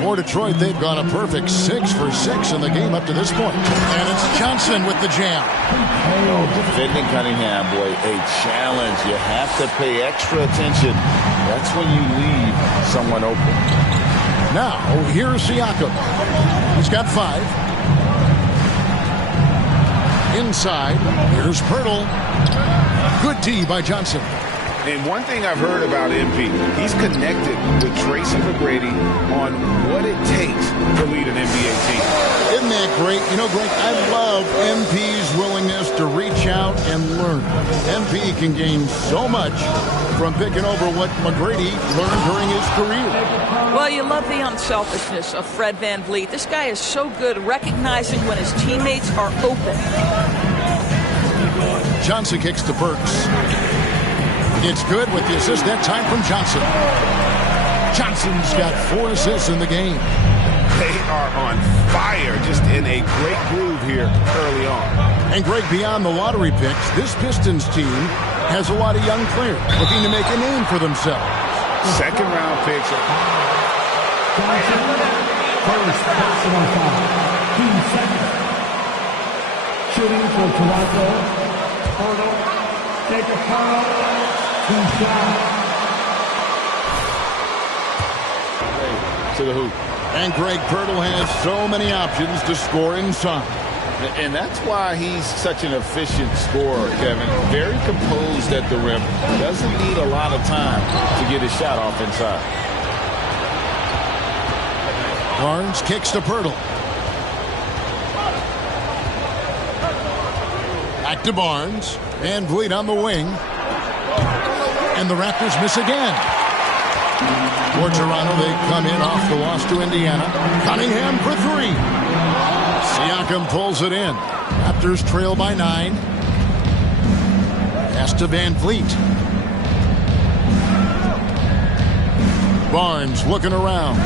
For Detroit, they've gone a perfect 6 for 6 in the game up to this point. And it's Johnson with the jam. Defending Cunningham, boy, a challenge. You have to pay extra attention. That's when you leave someone open. Now, here's Siakam. He's got 5. Inside, here's Pirtle. Good D by Johnson. And one thing I've heard about MP, he's connected with Tracy McGrady on what it takes to lead an NBA team. Isn't that great? You know, Greg, I love MP's willingness to reach out and learn. MP can gain so much from picking over what McGrady learned during his career. Well, you love the unselfishness of Fred VanVleet. This guy is so good recognizing when his teammates are open. Johnson kicks to Burks. It's good with the assist that time from Johnson. Johnson's got 4 assists in the game. They are on fire, just in a great groove here early on. And Greg, beyond the lottery picks, this Pistons team has a lot of young players looking to make a name for themselves. Second round picks. Shooting for Toronto. Portal. Take a foul. To the hoop. And Greg Pirtle has so many options to score inside. And that's why he's such an efficient scorer, Kevin. Very composed at the rim. Doesn't need a lot of time to get his shot off inside. Barnes kicks to Pirtle. Back to Barnes. And VanVleet on the wing. And the Raptors miss again. For Toronto, they come in off the loss to Indiana. Cunningham for 3. Siakam pulls it in. Raptors trail by 9. Pass to VanVleet. Barnes looking around.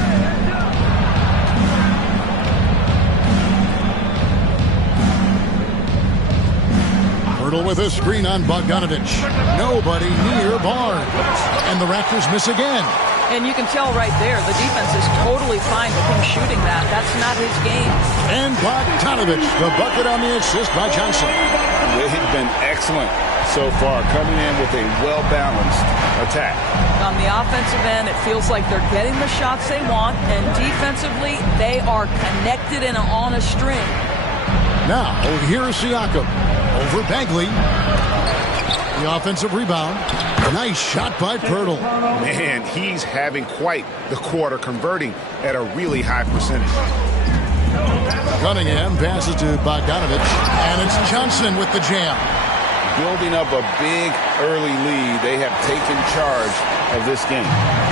Pirtle with a screen on Bogdanovich. Nobody near Barnes. And the Raptors miss again. And you can tell right there, the defense is totally fine with him shooting that. That's not his game. And Bogdanovich, the bucket on the assist by Johnson. They've been excellent so far, coming in with a well-balanced attack. On the offensive end, it feels like they're getting the shots they want, and defensively, they are connected and on a string. Now, here's Siakam. Over Bagley. The offensive rebound. Nice shot by Pirtle. Man, he's having quite the quarter, converting at a really high percentage. Cunningham passes to Bogdanovich, and it's Johnson with the jam. Building up a big early lead. They have taken charge of this game.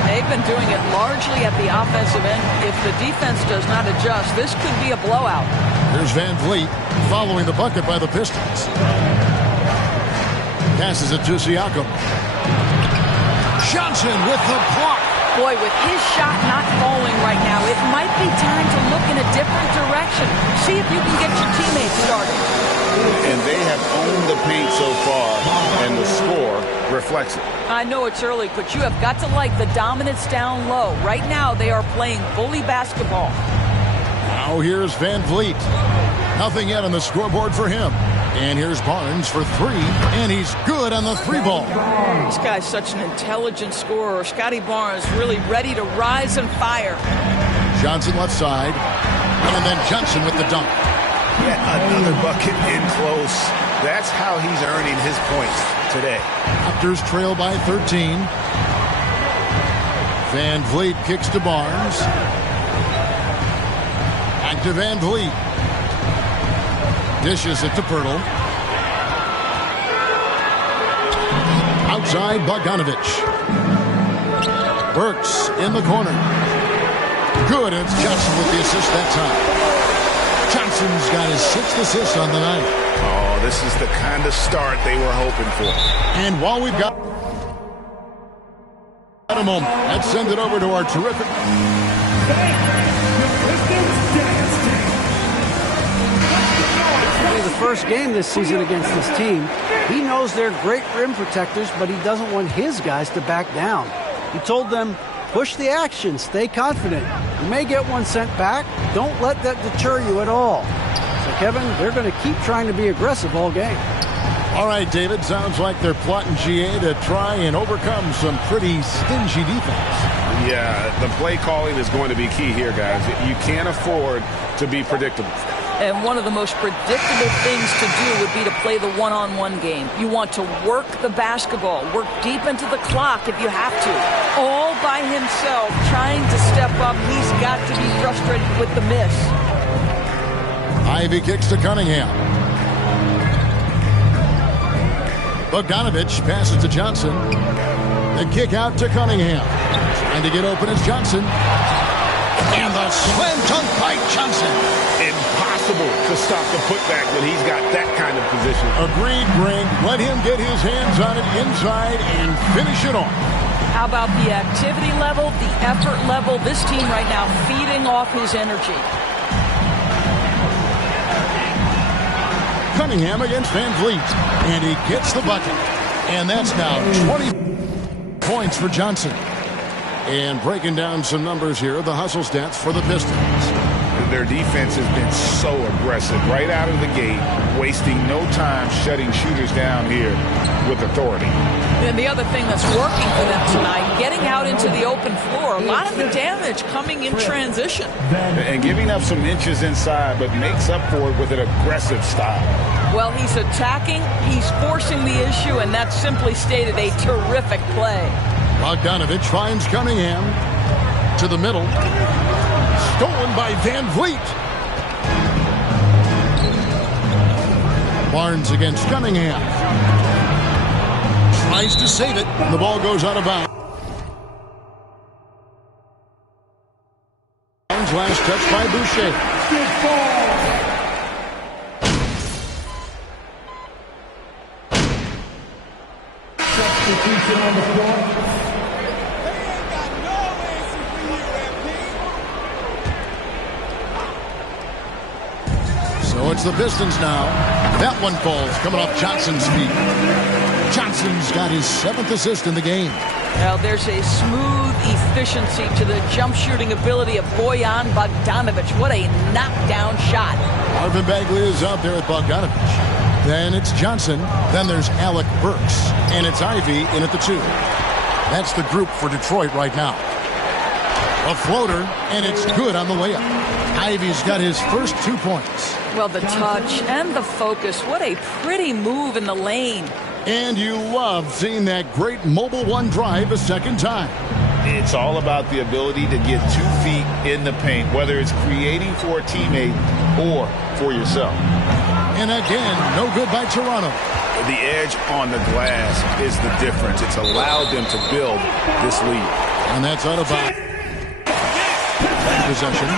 They've been doing it largely at the offensive end. If the defense does not adjust, this could be a blowout. Here's VanVleet following the bucket by the Pistons. Passes it to Siakam. Johnson with the block. Boy, with his shot not falling right now, it might be time to look in a different direction. See if you can get your teammates started. And they have owned the paint so far, and the score reflects it. I know it's early, but you have got to like the dominance down low. Right now, they are playing bully basketball. Now here's VanVleet. Nothing yet on the scoreboard for him. And here's Barnes for 3, and he's good on the 3 ball. This guy's such an intelligent scorer. Scotty Barnes really ready to rise and fire. Johnson left side, and then Johnson with the dunk. Yet another bucket in close. That's how he's earning his points today. Raptors trail by 13. VanVleet kicks to Barnes. Back to VanVleet. Dishes it to Pirtle. Outside Bogdanovich. Burks in the corner. Good, and it's Johnson with the assist that time. Johnson's got his 6th assist on the night. Oh, this is the kind of start they were hoping for. And while we've got a moment, let's send it over to our terrific... It's the first game this season against this team. He knows they're great rim protectors, but he doesn't want his guys to back down. He told them, push the action, stay confident. You may get one sent back. Don't let that deter you at all. So, Kevin, they're going to keep trying to be aggressive all game. All right, David, sounds like they're plotting GA to try and overcome some pretty stingy defense. Yeah, the play calling is going to be key here, guys. You can't afford to be predictable. And one of the most predictable things to do would be to play the one-on-one game. You want to work the basketball, work deep into the clock if you have to. All by himself, trying to step up. He's got to be frustrated with the miss. Ivy kicks to Cunningham. Bogdanovich passes to Johnson. The kick out to Cunningham. Trying to get open is Johnson. And the slam dunk by Johnson. Impossible to stop the putback when he's got that kind of position. Agreed, Greg. Let him get his hands on it inside and finish it off. How about the activity level, the effort level? This team right now feeding off his energy. Cunningham against Van Vliet. And he gets the bucket. And that's now 20 points for Johnson. And breaking down some numbers here, the hustle stats for the Pistons. Their defense has been so aggressive right out of the gate, wasting no time shutting shooters down here with authority. And the other thing that's working for them tonight, getting out into the open floor. A lot of the damage coming in transition. And giving up some inches inside, but makes up for it with an aggressive style. Well, he's attacking, he's forcing the issue, and that's simply stated a terrific play. Bogdanovich finds Cunningham to the middle. Stolen by Van Vliet. Barnes against Cunningham. Tries to save it. The ball goes out of bounds. Last touch by Boucher. Substitution on the floor. So it's the Pistons now. That one falls coming off Johnson's feet. Johnson's got his 7th assist in the game. Now there's a smooth efficiency to the jump shooting ability of Bojan Bogdanovich. What a knockdown shot. Marvin Bagley is out there at Bogdanovich. Then it's Johnson. Then there's Alec Burks. And it's Ivy in at the 2. That's the group for Detroit right now. A floater, and it's good on the way up. Ivy's got his first 2 points. Well, the touch and the focus. What a pretty move in the lane. And you love seeing that great mobile one drive a second time. It's all about the ability to get 2 feet in the paint, whether it's creating for a teammate or for yourself. And again, no good by Toronto. The edge on the glass is the difference. It's allowed them to build this lead. And that's out of bounds. Possession.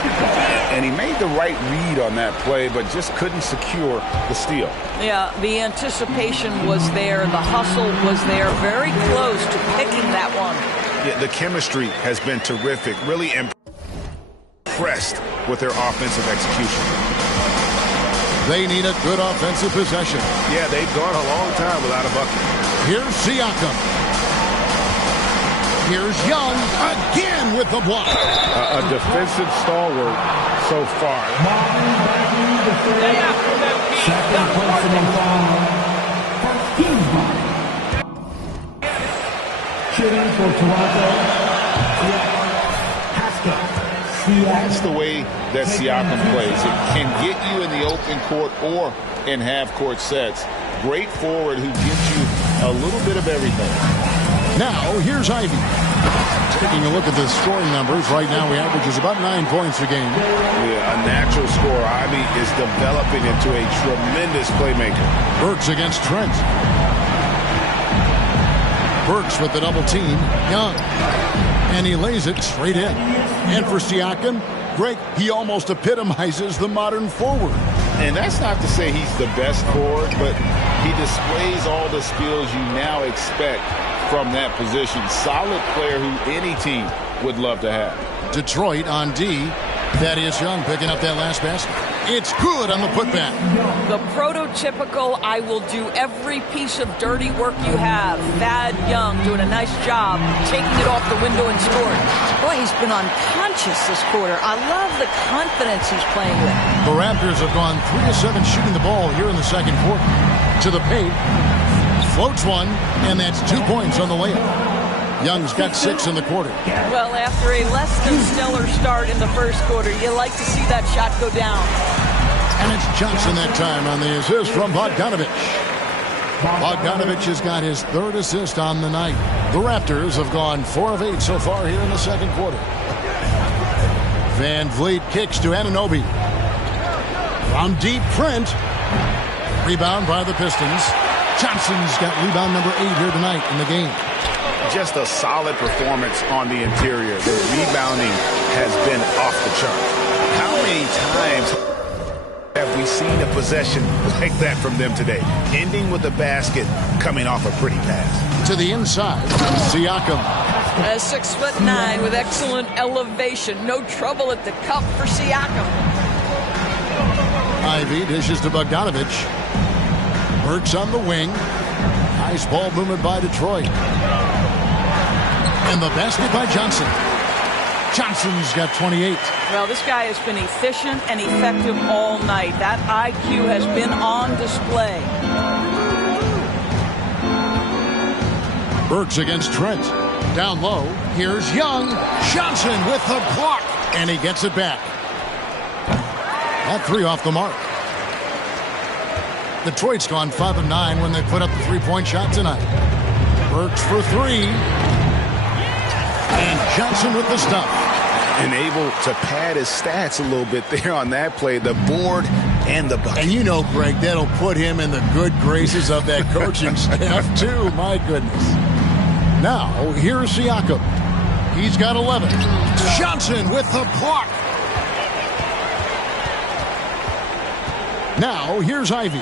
And he made the right read on that play, but just couldn't secure the steal. Yeah, the anticipation was there. The hustle was there. Very close to picking that one. Yeah, the chemistry has been terrific. Really impressed with their offensive execution. They need a good offensive possession. Yeah, they've gone a long time without a bucket. Here's Siakam. Here's Young again with the block. A defensive stalwart so far. Second personal foul. Shooting for Toronto. That's the way that Siakam plays. It can get you in the open court or in half-court sets. Great forward who gives you a little bit of everything. Now, here's Ivy. Taking a look at the scoring numbers, right now he averages about 9 points a game. Yeah, a natural scorer. Ivy is developing into a tremendous playmaker. Burks against Trent. Burks with the double team. Young. And he lays it straight in. And for Siakam, Greg, he almost epitomizes the modern forward. And that's not to say he's the best forward, but he displays all the skills you now expect from that position. Solid player who any team would love to have. Detroit on D. Thaddeus Young picking up that last basket. It's good on the putback. The prototypical, I will do every piece of dirty work you have. Thad Young doing a nice job, taking it off the window and scoring. Boy, he's been unconscious this quarter. I love the confidence he's playing with. The Raptors have gone 3 of 7 shooting the ball here in the second quarter. To the paint. Floats one, and that's 2 points on the layup. Young's got 6 in the quarter. Well, after a less than stellar start in the first quarter, you like to see that shot go down. And it's Johnson that time on the assist from Bogdanovich. Bogdanovich has got his 3rd assist on the night. The Raptors have gone 4 of 8 so far here in the second quarter. Van Vliet kicks to Anunoby. From deep, Trent. Rebound by the Pistons. Johnson's got rebound number 8 here tonight in the game. Just a solid performance on the interior. The rebounding has been off the chart. How many times have we seen a possession like that from them today? Ending with the basket, coming off a pretty pass. To the inside, Siakam. 6'9" with excellent elevation. No trouble at the cup for Siakam. Ivy dishes to Bogdanovich. Burks on the wing. Nice ball movement by Detroit. And the basket by Johnson. Johnson's got 28. Well, this guy has been efficient and effective all night. That IQ has been on display. Burks against Trent. Down low. Here's Young. Johnson with the block. And he gets it back. That 3 off the mark. Detroit's gone 5 of 9 when they put up the 3-point shot tonight. Burks for 3. And Johnson with the stuff. And able to pad his stats a little bit there on that play. The board and the bucket. And you know, Greg, that'll put him in the good graces of that coaching staff, too. My goodness. Now, here's Siakam. He's got 11. Johnson with the block. Now, here's Ivy.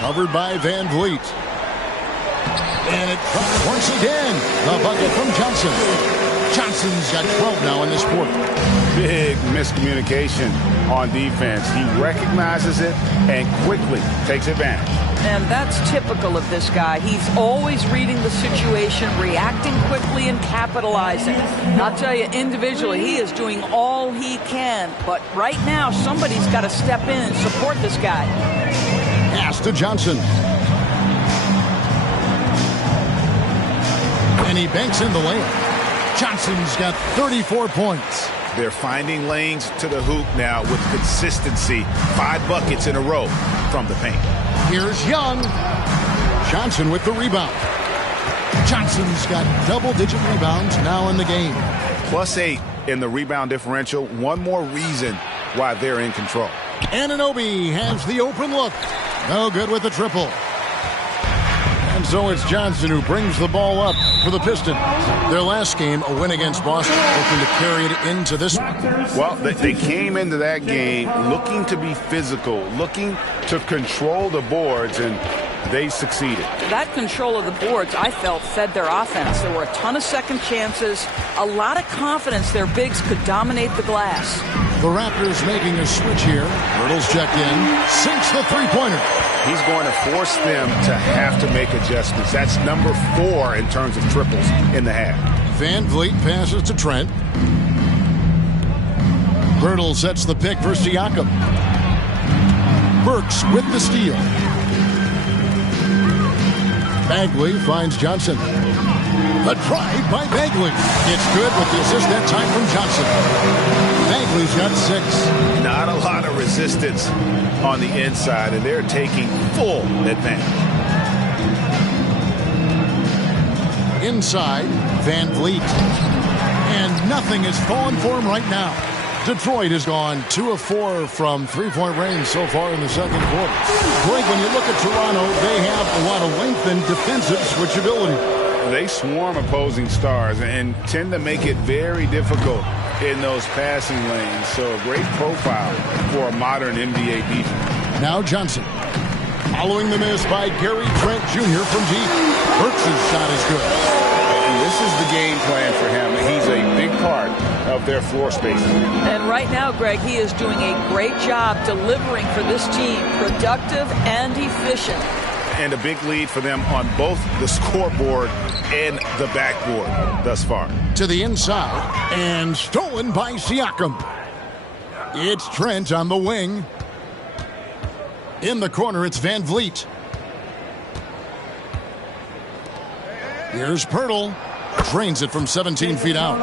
Covered by Van Vliet. And it comes once again. The bucket from Johnson. Johnson's got 12 now in this quarter. Big miscommunication on defense. He recognizes it and quickly takes advantage. And that's typical of this guy. He's always reading the situation, reacting quickly and capitalizing. I'll tell you, individually, he is doing all he can. But right now, somebody's got to step in and support this guy. Pass to Johnson. And he banks in the layup. Johnson's got 34 points. They're finding lanes to the hoop now with consistency. 5 buckets in a row from the paint. Here's Young. Johnson with the rebound. Johnson's got double-digit rebounds now in the game. +8 in the rebound differential. One more reason why they're in control. Anunoby has the open look. No good with the triple. And so it's Johnson who brings the ball up for the Pistons. Their last game, a win against Boston, hoping to carry it into this one. Well, they came into that game looking to be physical, looking to control the boards, and they succeeded. That control of the boards, I felt, fed their offense. There were a ton of second chances, a lot of confidence their bigs could dominate the glass. The Raptors making a switch here. Hurdles checked in, sinks the three-pointer. He's going to force them to have to make adjustments. That's number 4 in terms of triples in the half. Van Vliet passes to Trent. Hurdle sets the pick for Siakam. Burks with the steal. Bagley finds Johnson. A drive by Bagley. It's good with the assist that time from Johnson. Bagley's got 6. Not a lot of resistance on the inside, and they're taking full advantage. Inside, Van Vliet. And nothing is falling for him right now. Detroit has gone 2 of 4 from three-point range so far in the second quarter. Greg, when you look at Toronto, they have a lot of length and defensive switchability. They swarm opposing stars and tend to make it very difficult in those passing lanes. So a great profile for a modern NBA defense. Now Johnson. Following the miss by Gary Trent Jr. from deep. Burks' shot is good. And this is the game plan for him. He's a big part of their floor space. And right now, Greg, he is doing a great job delivering for this team. Productive and efficient. And a big lead for them on both the scoreboard and the backboard thus far. To the inside, and stolen by Siakam. It's Trent on the wing. In the corner, it's Van Vliet. Here's Pirtle. Drains it from 17 feet out.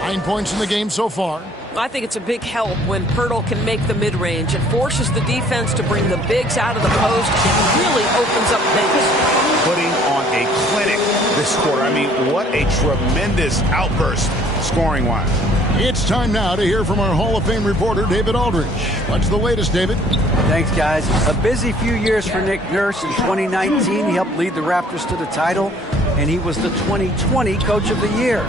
9 points in the game so far. I think it's a big help when Pirtle can make the mid-range. It forces the defense to bring the bigs out of the post and really opens up things. Putting on a clinic this quarter. I mean, what a tremendous outburst scoring-wise. It's time now to hear from our Hall of Fame reporter, David Aldridge. What's the latest, David? Thanks, guys. A busy few years for Nick Nurse. In 2019, he helped lead the Raptors to the title, and he was the 2020 Coach of the Year.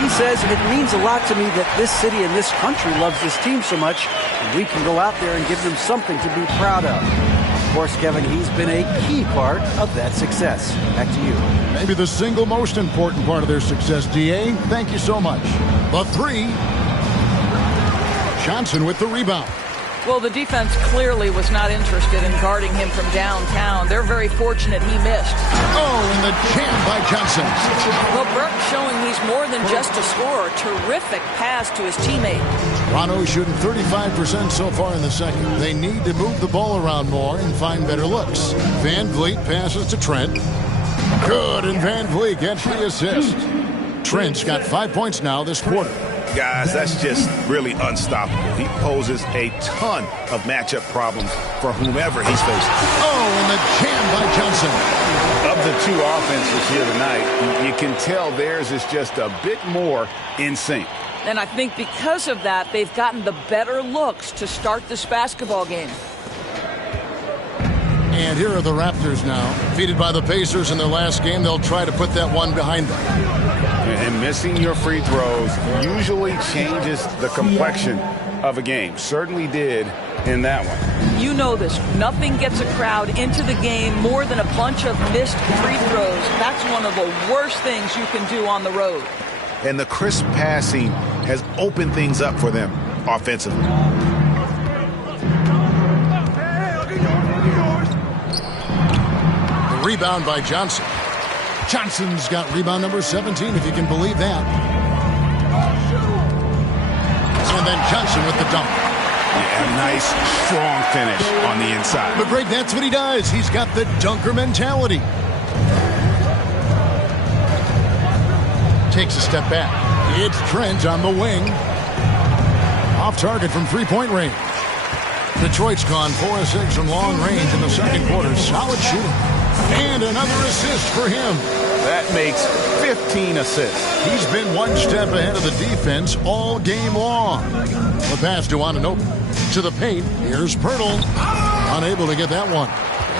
He says it means a lot to me that this city and this country loves this team so much, and we can go out there and give them something to be proud of. Of course, Kevin, he's been a key part of that success. Back to you. Maybe the single most important part of their success, D.A. Thank you so much. The three. Johnson with the rebound. Well, the defense clearly was not interested in guarding him from downtown. They're very fortunate he missed. Oh, and the jam by Johnson. Well, Burke showing he's more than just a scorer. Terrific pass to his teammate. Toronto shooting 35% so far in the second. They need to move the ball around more and find better looks. Van Vliet passes to Trent. Good, and Van Vliet gets the assist. Trent's got 5 points now this quarter. Guys, that's just really unstoppable. He poses a ton of matchup problems for whomever he's facing. Oh, and the jam by Johnson. Of the two offenses here tonight, you can tell theirs is just a bit more in sync. And I think because of that, they've gotten the better looks to start this basketball game. And here are the Raptors now. Defeated by the Pacers in their last game, they'll try to put that one behind them. And missing your free throws usually changes the complexion of a game. Certainly did in that one. You know this. Nothing gets a crowd into the game more than a bunch of missed free throws. That's one of the worst things you can do on the road. And the crisp passing has opened things up for them offensively. The rebound by Johnson. Johnson's got rebound number 17, if you can believe that. And then Johnson with the dunk. Yeah, nice, strong finish on the inside. But Greg, that's what he does. He's got the dunker mentality. Takes a step back. It's Trent on the wing. Off target from three-point range. Detroit's gone 4 of 6 from long range in the second quarter. Solid shooting. And another assist for him. That makes 15 assists. He's been one step ahead of the defense all game long. The pass to Anunoby. To the paint. Here's Pirtle. Unable to get that one.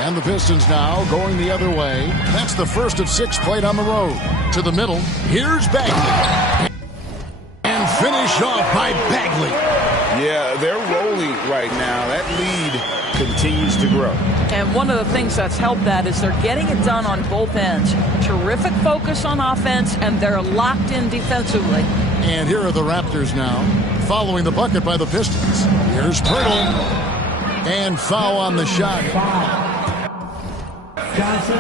And the Pistons now going the other way. That's the first of 6 played on the road. To the middle. Here's Bagley. And finished off by Bagley. Yeah, they're rolling right now. That lead continues to grow. And one of the things that's helped that is they're getting it done on both ends. Terrific focus on offense, and they're locked in defensively. And here are the Raptors now, following the bucket by the Pistons. Here's Pirtle. And foul on the shot. Johnson,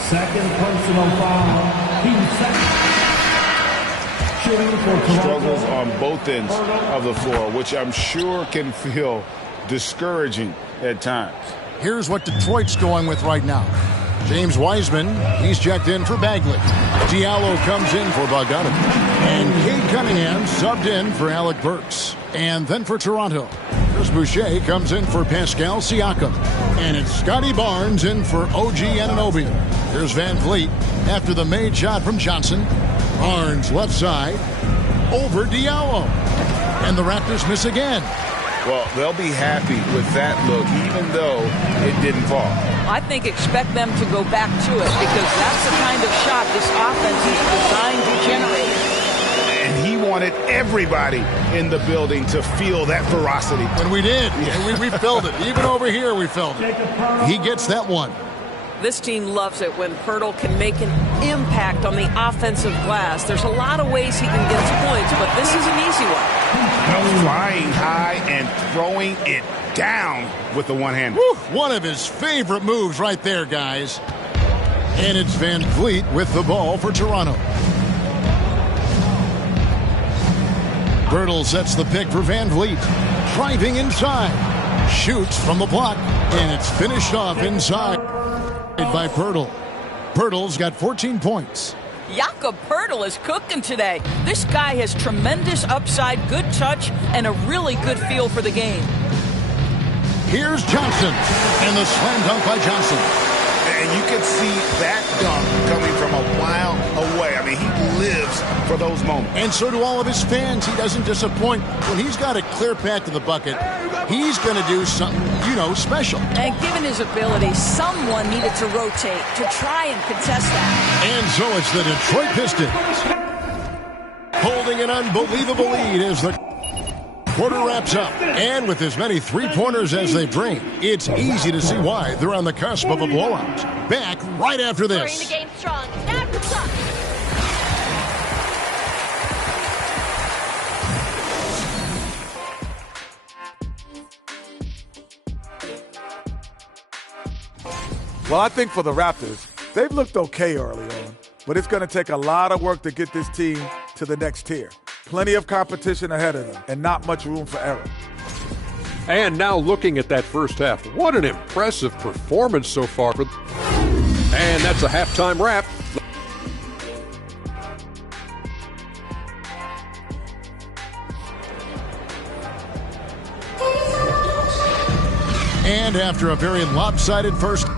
second personal foul. He's second. Struggles on both ends of the floor, which I'm sure can feel discouraging at times. Here's what Detroit's going with right now. James Wiseman, he's checked in for Bagley. Diallo comes in for Bogdanovic. And Cade Cunningham subbed in for Alec Burks. And then for Toronto, Chris Boucher comes in for Pascal Siakam. And it's Scotty Barnes in for OG Anunoby. Here's Van Vliet after the made shot from Johnson. Barnes left side over Diallo. And the Raptors miss again. Well, they'll be happy with that look, even though it didn't fall. I think expect them to go back to it because that's the kind of shot this offense is designed to generate. And he wanted everybody in the building to feel that ferocity. And we did. Yeah. We felt it. Even over here, we felt it. He gets that one. This team loves it when Pirtle can make an impact on the offensive glass. There's a lot of ways he can get his points, but this is an easy one. Flying high and throwing it down with the one-hander. One of his favorite moves right there, guys. And it's Van Vliet with the ball for Toronto. Pirtle sets the pick for Van Vliet. Driving inside. Shoots from the block. And it's finished off inside by Pirtle. Pirtle's got 14 points. Jakob Pirtle is cooking today. This guy has tremendous upside, good touch, and a really good feel for the game. Here's Johnson. And the slam dunk by Johnson. And you can see that dunk coming from a while away. I mean, he lives for those moments. And so do all of his fans. He doesn't disappoint. When he's got a clear path to the bucket, he's going to do something, special. And given his ability, someone needed to rotate to try and contest that. And so it's the Detroit Pistons holding an unbelievable lead as the quarter wraps up. And with as many three-pointers as they've drained, it's easy to see why they're on the cusp of a blowout. Back right after this. The game strong. Never suck. Well, I think for the Raptors, they've looked okay early on, but it's going to take a lot of work to get this team to the next tier. Plenty of competition ahead of them and not much room for error. And now looking at that first half, what an impressive performance so far. And that's a halftime wrap. And after a very lopsided first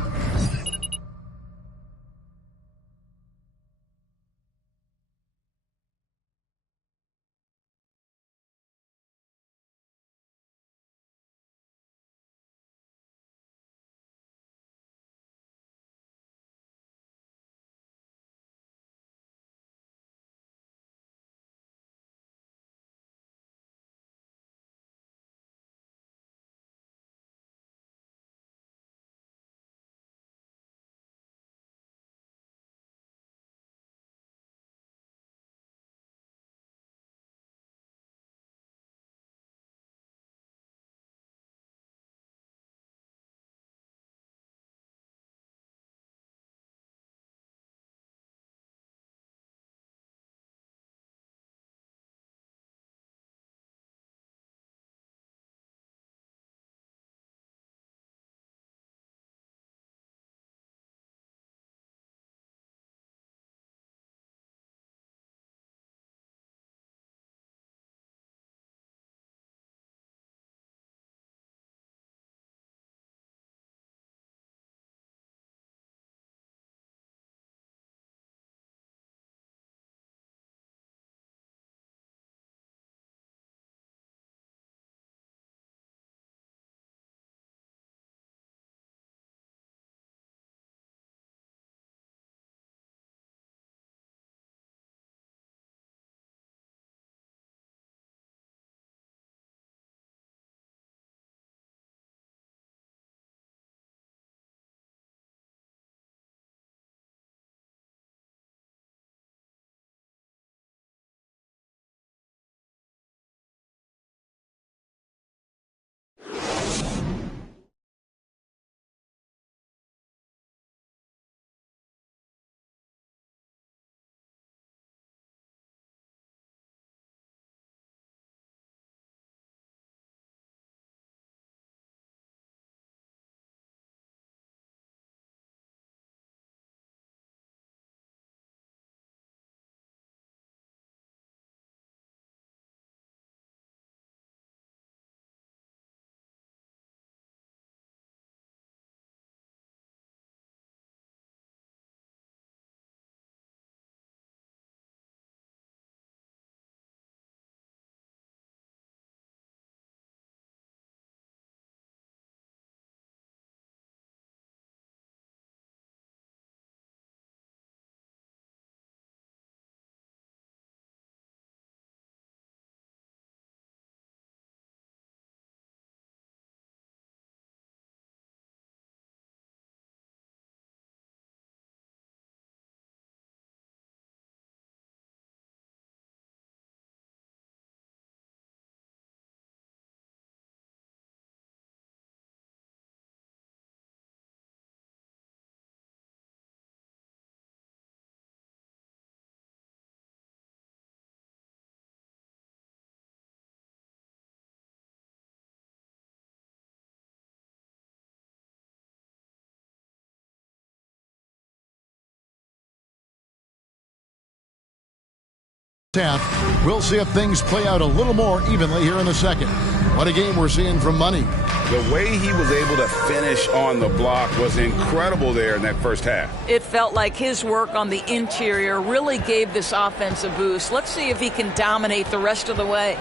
half. We'll see if things play out a little more evenly here in the second. What a game we're seeing from Money. The way he was able to finish on the block was incredible there in that first half. It felt like his work on the interior really gave this offense a boost. Let's see if he can dominate the rest of the way.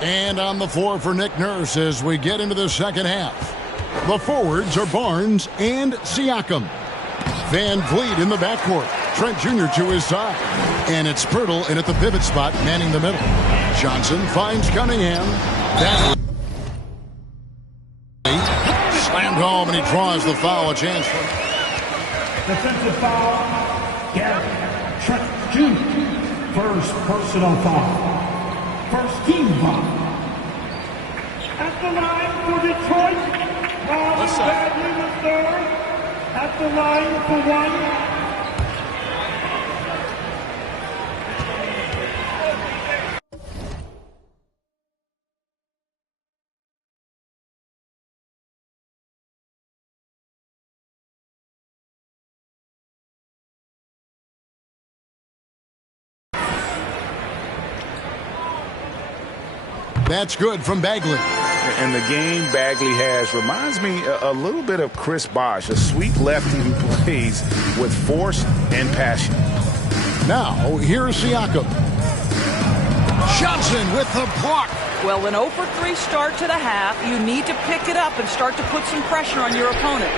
And on the floor for Nick Nurse as we get into the second half. The forwards are Barnes and Siakam. Van Vliet in the backcourt. Trent Jr. to his side. And it's Pirtle in at the pivot spot, manning the middle. Johnson finds Cunningham. That slammed home, and he draws the foul. A chance for defensive foul, Gary Trent Jr. First personal foul. First team foul. At the line for Detroit, Marvin Bagley the third. At the line for one. That's good from Bagley. And the game Bagley has reminds me a little bit of Chris Bosh, a sweet lefty who plays with force and passion. Now, here's Siakam. Johnson with the block. Well, an 0-for-3 start to the half. You need to pick it up and start to put some pressure on your opponent.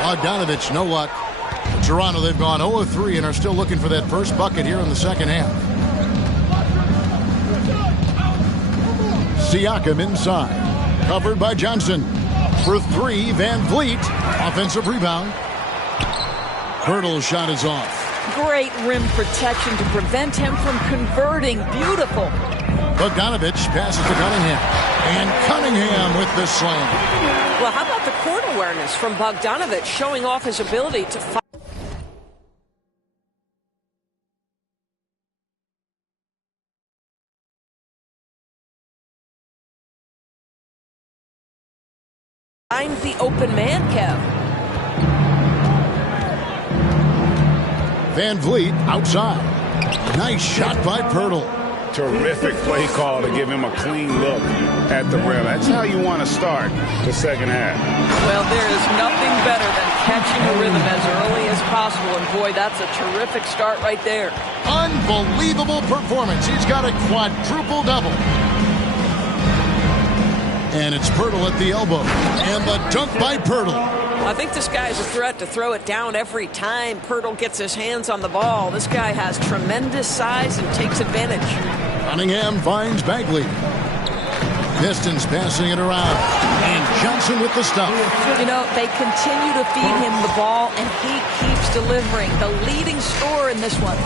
Bogdanovich, no luck. Toronto, they've gone 0-3 and are still looking for that first bucket here in the second half. Siakam inside. Covered by Johnson. For three, Van Vliet. Offensive rebound. Pirtle's shot is off. Great rim protection to prevent him from converting. Beautiful. Bogdanovich passes to Cunningham. And Cunningham with the slam. Well, how about the court awareness from Bogdanovich showing off his ability to fight? Find the open man, Kev. Van Vliet outside. Nice shot by Pirtle. Terrific play call to give him a clean look at the rim. That's how you want to start the second half. Well, there is nothing better than catching a rhythm as early as possible. And boy, that's a terrific start right there. Unbelievable performance. He's got a quadruple double. And it's Pirtle at the elbow. And the dunk by Pirtle. I think this guy is a threat to throw it down every time Pirtle gets his hands on the ball. This guy has tremendous size and takes advantage. Cunningham finds Bagley. Pistons passing it around. And Johnson with the stop. You know, they continue to feed him the ball, and he keeps delivering. The leading scorer in this one.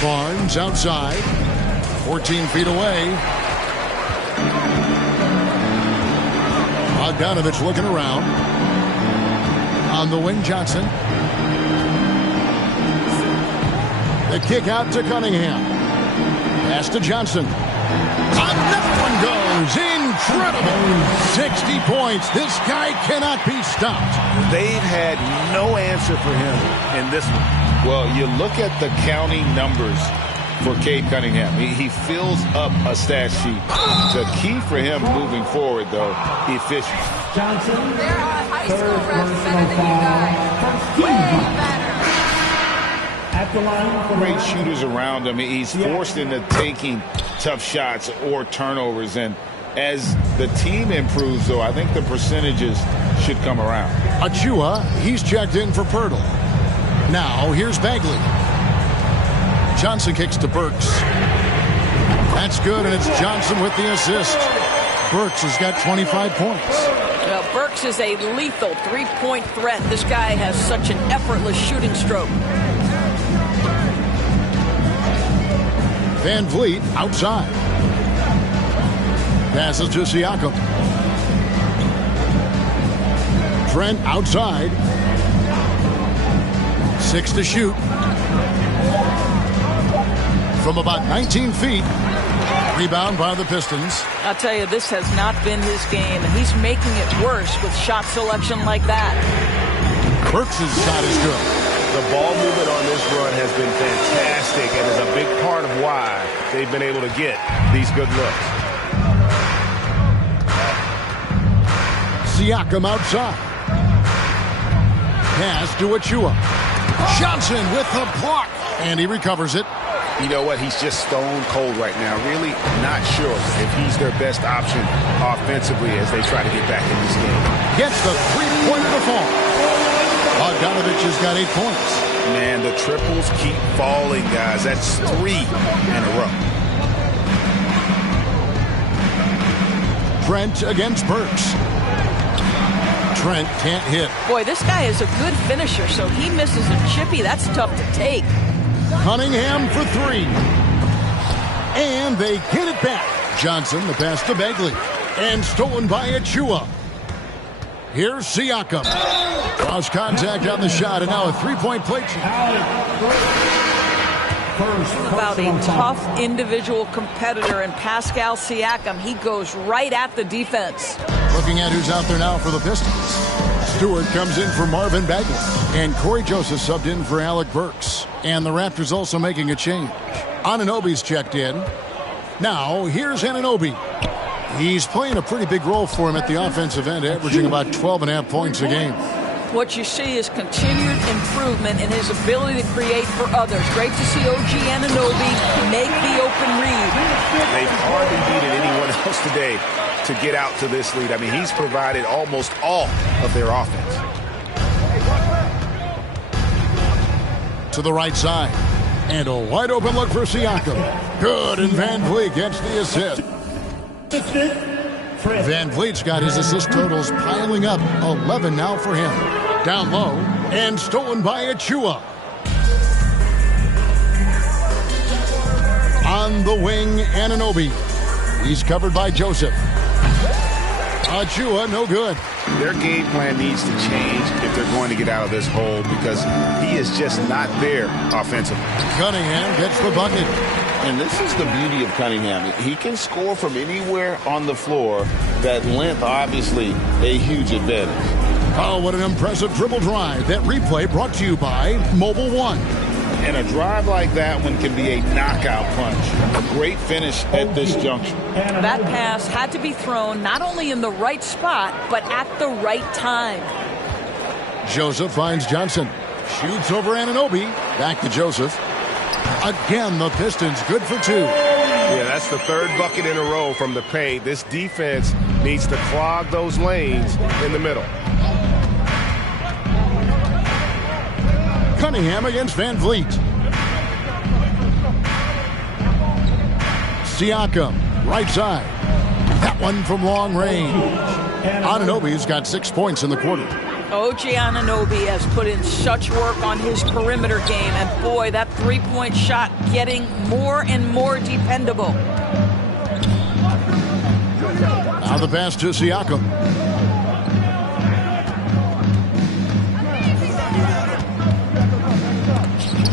Barnes outside. 14 feet away. Bogdanovich looking around. On the wing, Johnson. The kick out to Cunningham. Pass to Johnson. On that one goes. Incredible. 60 points. This guy cannot be stopped. They've had no answer for him in this one. Well, you look at the counting numbers for Cade Cunningham. He fills up a stat sheet. The key for him moving forward, though, efficiency. Johnson, third personal foul, first team foul. At the line for great shooters around him. He's forced into taking tough shots or turnovers. And as the team improves, though, I think the percentages should come around. Achua, he's checked in for Pirtle. Now, here's Bagley. Johnson kicks to Burks. That's good, and it's Johnson with the assist. Burks has got 25 points. Well, Burks is a lethal three-point threat. This guy has such an effortless shooting stroke. Van Vliet outside. Passes to Siakam. Trent outside. 6 to shoot. From about 19 feet. Rebound by the Pistons. I'll tell you, this has not been his game, and he's making it worse with shot selection like that. Burks' shot is good. The ball movement on this run has been fantastic and is a big part of why they've been able to get these good looks. Siakam outside. Pass to Achua. Johnson with the block, and he recovers it. You know what? He's just stone cold right now. Really not sure if he's their best option offensively as they try to get back in this game. Gets the three-pointer to fall. Bogdanovich has got 8 points. Man, the triples keep falling, guys. That's 3 in a row. Trent against Burks. Trent can't hit. Boy, this guy is a good finisher, so he misses a chippy. That's tough to take. Cunningham for 3. And they get it back. Johnson, the pass to Bagley. And stolen by Achua. Here's Siakam. Cross contact on the shot, and now a three-point play. About a tough individual competitor in Pascal Siakam. He goes right at the defense. Looking at who's out there now for the Pistons. Stewart comes in for Marvin Bagley. And Corey Joseph subbed in for Alec Burks. And the Raptors also making a change. Anunoby's checked in. Now, here's Anunoby. He's playing a pretty big role for him at the offensive end, averaging about 12.5 points a game. What you see is continued improvement in his ability to create for others. Great to see OG Anunoby make the open read. They've hardly needed anyone else today to get out to this lead. I mean, he's provided almost all of their offense. To the right side. And a wide open look for Siakam. Good, and Van Vliet gets the assist. Van Vliet's got his assist totals piling up. 11 now for him. Down low, and stolen by Achua. On the wing, Anunoby. He's covered by Joseph. Achua, no good. Their game plan needs to change if they're going to get out of this hole because he is just not there offensively. Cunningham gets the bucket. And this is the beauty of Cunningham. He can score from anywhere on the floor. That length, obviously, a huge advantage. Oh, what an impressive dribble drive. That replay brought to you by Mobile One. And a drive like that one can be a knockout punch. A great finish at this juncture. That pass had to be thrown not only in the right spot, but at the right time. Joseph finds Johnson. Shoots over Anunoby. Back to Joseph. Again, the Pistons good for 2. Yeah, that's the third bucket in a row from the paint. This defense needs to clog those lanes in the middle. Cunningham against Van Vliet. Siakam, right side. That one from long range. Anunoby's got 6 points in the quarter. OG Anunoby has put in such work on his perimeter game, and boy, that three-point shot getting more and more dependable. Now the pass to Siakam.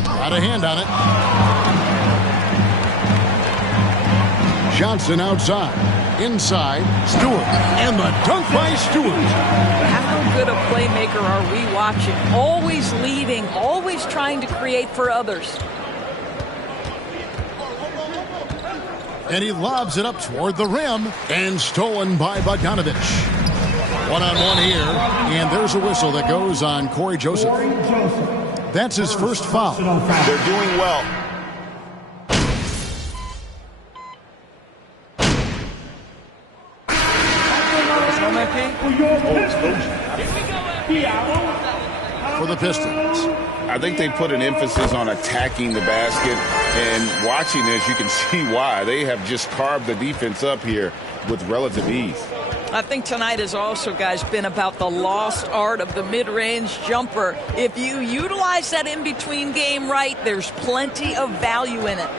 Got a hand on it. Johnson outside. Inside, Stewart. And the dunk by Stewart. How good a playmaker are we watching? Always leading, always trying to create for others. And he lobs it up toward the rim. And stolen by Bogdanovich. One-on-one here. And there's a whistle that goes on Corey Joseph. That's his first foul. They're doing well. For the Pistons. I think they put an emphasis on attacking the basket, and watching this, you can see why. They have just carved the defense up here with relative ease. I think tonight has also, guys, been about the lost art of the mid-range jumper. If you utilize that in-between game right, there's plenty of value in it.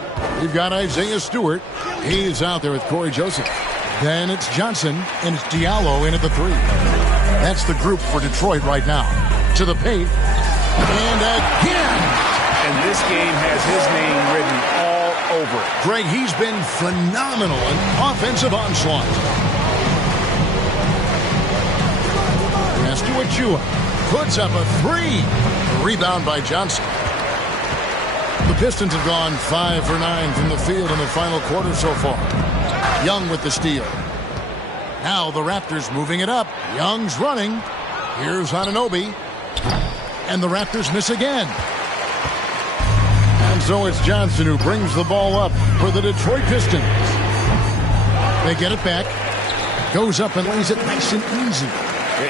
You've got Isaiah Stewart. He's out there with Corey Joseph. Then it's Johnson, and it's Diallo in at the 3. That's the group for Detroit right now. To the paint. And again. And this game has his name written all over it. Greg, he's been phenomenal in offensive onslaught. Pass to Achua. puts up a three. Rebound by Johnson. The Pistons have gone 5 for 9 from the field in the final quarter so far. Young with the steal. Now the Raptors moving it up. Young's running. Here's Anunoby. And the Raptors miss again. And so it's Johnson who brings the ball up for the Detroit Pistons. They get it back. Goes up and lays it nice and easy.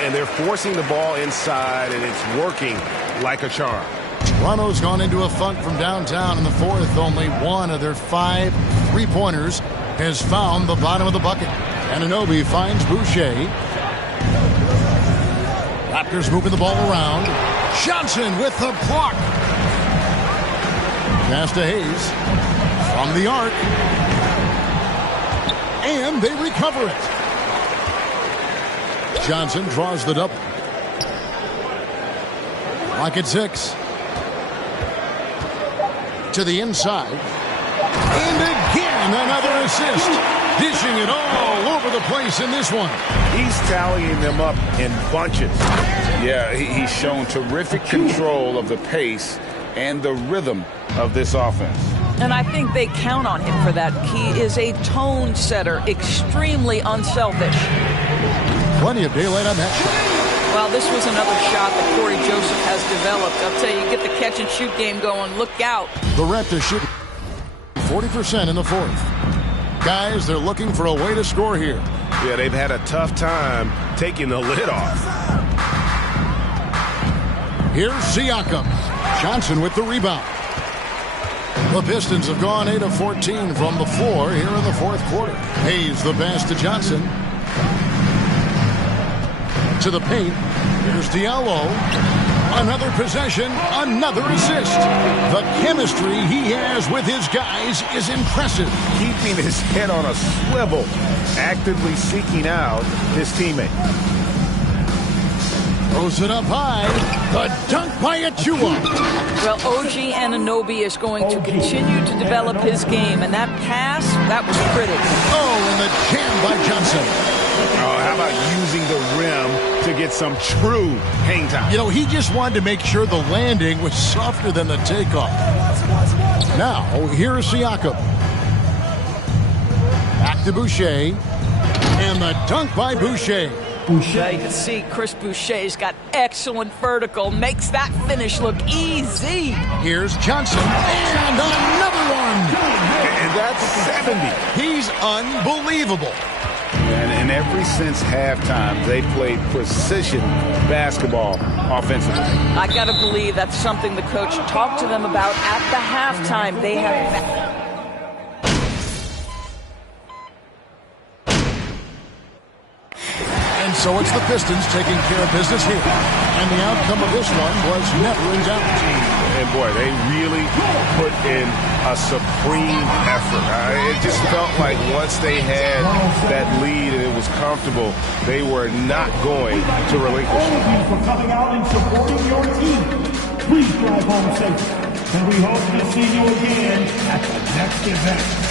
And they're forcing the ball inside, and it's working like a charm. Toronto's gone into a funk from downtown in the fourth. Only one of their 5 3-pointers has found the bottom of the bucket. Anunoby finds Boucher. Raptors moving the ball around. Johnson with the block. Pass to Hayes from the arc. And they recover it. Johnson draws the double. Lock at 6. To the inside. And again, another assist. Dishing it all over the place in this one. He's tallying them up in bunches. Yeah, he's shown terrific control of the pace and the rhythm of this offense. And I think they count on him for that. He is a tone setter, extremely unselfish. Plenty of daylight on that shot. Well, this was another shot that Corey Joseph has developed. I'll tell you, get the catch-and-shoot game going. Look out. The Raptors shoot 40% in the fourth. Guys, they're looking for a way to score here. Yeah, they've had a tough time taking the lid off. Here's Siakam. Johnson with the rebound. The Pistons have gone 8 of 14 from the floor here in the fourth quarter. Hayes the pass to Johnson. To the paint. Here's Diallo. Another possession, another assist. The chemistry he has with his guys is impressive. Keeping his head on a swivel, actively seeking out his teammate. Throws it up high. The dunk by Achua. Well, OG Anunoby is going to continue to develop his game, and that pass, that was pretty. Oh, and the jam by Johnson. Oh, how about using the rim to get some true hang time? You know, he just wanted to make sure the landing was softer than the takeoff. Now, here's Siakam. Back to Boucher. And the dunk by Boucher. Yeah, you can see Chris Boucher's got excellent vertical. Makes that finish look easy. Here's Johnson. And another one. And that's 70. He's unbelievable. And ever since halftime, they played precision basketball offensively. I got to believe that's something the coach talked to them about at the halftime. They have... And so it's the Pistons taking care of business here. And the outcome of this one was never in doubt. And boy, they really put in a supreme effort. It just felt like once they had that lead and it was comfortable, they were not going to relinquish it. Thank you for coming out and supporting your team. Please drive home safe. And we hope to see you again at the next event.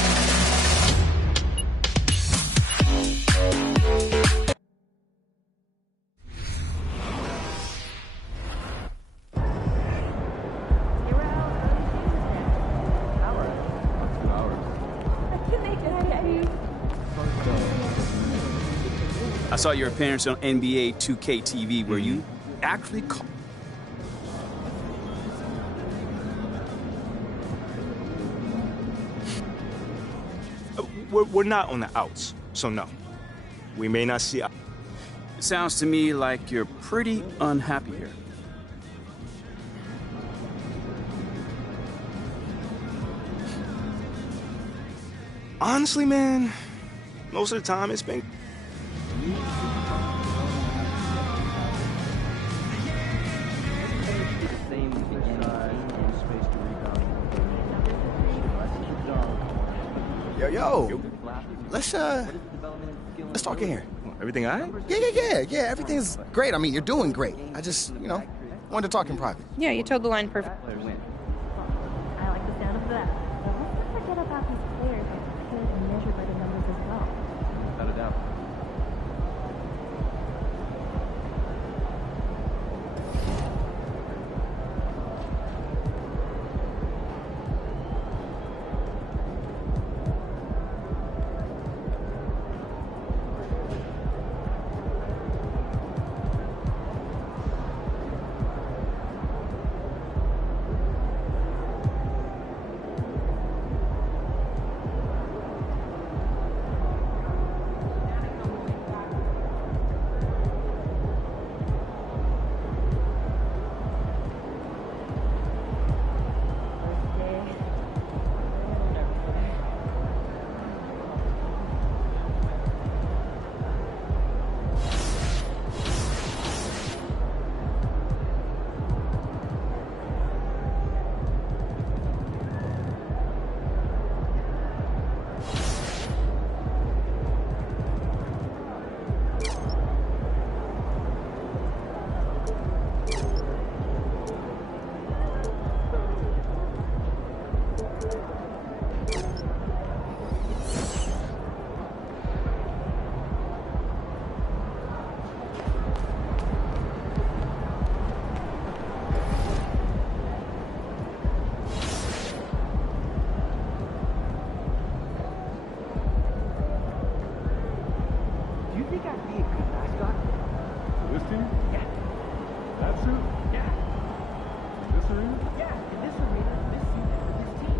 I saw your appearance on NBA 2K TV where you actually called. We're not on the outs, so no. We may not see... It sounds to me like you're pretty unhappy here. Honestly, man, most of the time it's been... Yo, let's talk in here. Everything all right? Yeah, everything's great. I mean, you're doing great. I just, wanted to talk in private. Yeah, you told the line perfect. I like the sound of that. Let's not forget about these players that can measure by the numbers as well. Without a doubt. think I'd be a good mascot? This team? Yeah. That suit? Yeah. This arena? Yeah, in this arena, this suit, this team.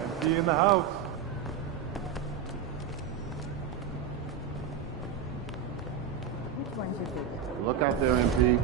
Empty in the house. Look out there, MP.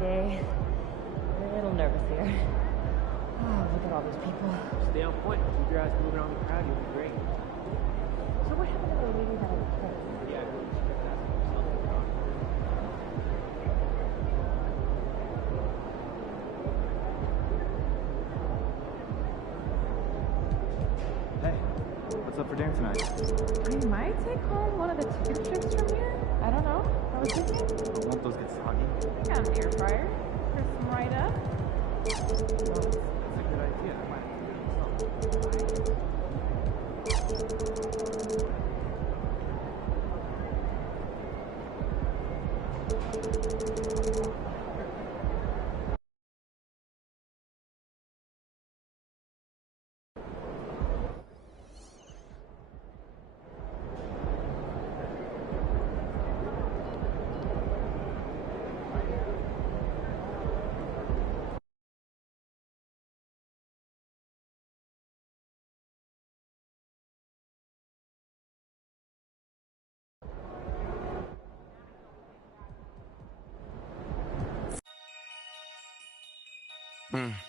Day. A little nervous here. Oh, look at all these people. Stay on point. Keep your eyes moving on the crowd. You'll be great. So what happened to the lady that I played? Yeah. Hey, what's up for dinner tonight? I might take home one of the chicken strips from here. I don't know. I was thinking. Won't those get soggy? I got an air fryer. Crisp them right up. Well, that's a good idea. I might have to do it myself. Hmm.